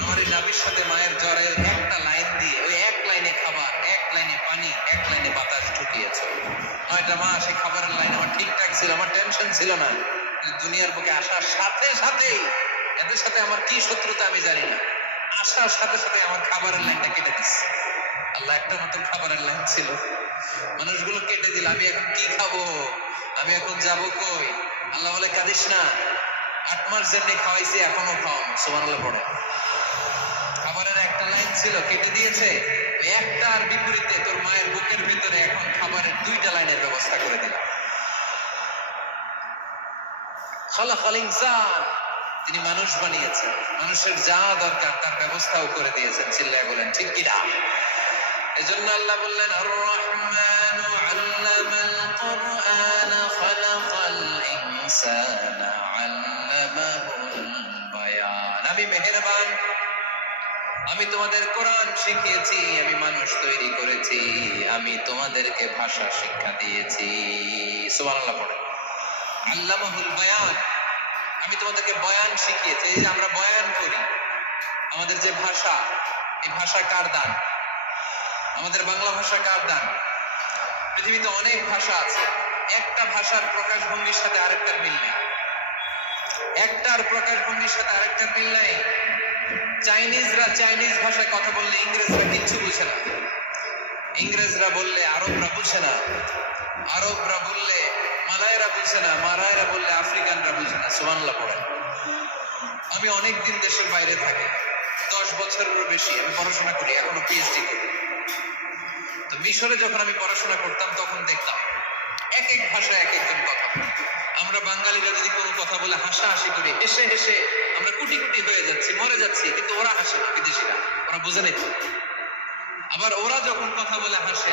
আমার এই নাভির সাথে মায়ের জ্বরে একটা লাইন দিয়ে, ওই এক লাইনে খাবার, এক লাইনে পানি, এক লাইনে বাতাস ঢুকিয়েছ। 9টা মাস এই খাবারের লাইন আমার ঠিকঠাক ছিল, আমার টেনশন ছিল না। দুনিয়ার বুকে আসার সাথে সাথেই, এদের সাথে আমার কি শত্রুতা আমি জানি না, আসার সাথে সাথে আমার খাবারের লাইনটা কেটে দিচ্ছে। আল্লাহ একটা নতুন খাবারের লাইন ছিল, মানুষগুলো কেটে দিল। আমি এখন কি খাবো? আমি এখন যাবো কই? আল্লাহ বলে কাঁদিস না, 8 মাস যেমনি খাওয়াইছি এখনো খাও। সুবহানাল্লাহ পড়ে। খাবারের একটা লাইন ছিল, কেটে দিয়েছে। একটার বিপরীতে তোর মায়ের বুকের ভিতরে এখন খাবারের 2টা লাইনের ব্যবস্থা করে দিল। খালাকাল ইনসান, তিনি মানুষ বানিয়েছেন, মানুষের যা দরকার তার ব্যবস্থাও করে দিয়েছেন। চিল্লায় বলেন ঠিক কিনা? এজন্য আল্লাহ বললেন আর রহমানু আল্লামাল কুরআন খালাকাল ইনসানা আল্লামাহুল বায়ান। আমি মেহেরবান, আমি তোমাদের কোরআন শিখিয়েছি, আমি মানুষ তৈরি করেছি, আমি তোমাদেরকে ভাষা শিক্ষা দিয়েছি। সুবহানাল্লাহ পড়ে। আল্লামাহুল বায়ান, আমি তোমাদেরকে বয়ান শিখিয়েছি। এই যে আমরা বয়ান করি, আমাদের যে ভাষা, এই ভাষা কার দান? আমাদের বাংলা ভাষা কার দান? পৃথিবীতে অনেক ভাষা আছে, একটা ভাষার প্রকাশভঙ্গির সাথে আরেকটার মিল নেই, একটার প্রকাশভঙ্গির সাথে আরেকটার মিল নেই। চাইনিজরা চাইনিজ ভাষায় কথা বললে ইংরেজরা কিচ্ছু বুঝে না, ইংরেজরা বললে আরবরা বুঝে না, আরবরা বললে মালায়রা বুঝে না, মালায়রা বললে আফ্রিকানরা বুঝে না। সুবহানাল্লাহ পড়েন। আমি অনেকদিন দেশের বাইরে থাকি, 10 বছরেরও বেশি আমি পড়াশোনা করি, এখনো পিএইচডি করি। তো মিশরে যখন আমি পড়াশোনা করতাম তখন দেখতাম এক এক ভাষায় এক একজন কথা বলে। আমরা বাঙালিরা যদি কোনো কথা বলে হাসাহাসি করি, হেসে হেসে আমরা কুটি কুটি হয়ে যাচ্ছি, মরে যাচ্ছি, কিন্তু ওরা হাসে না, বিদেশিরা, ওরা বোঝে না। আবার ওরা যখন কথা বলে হাসে,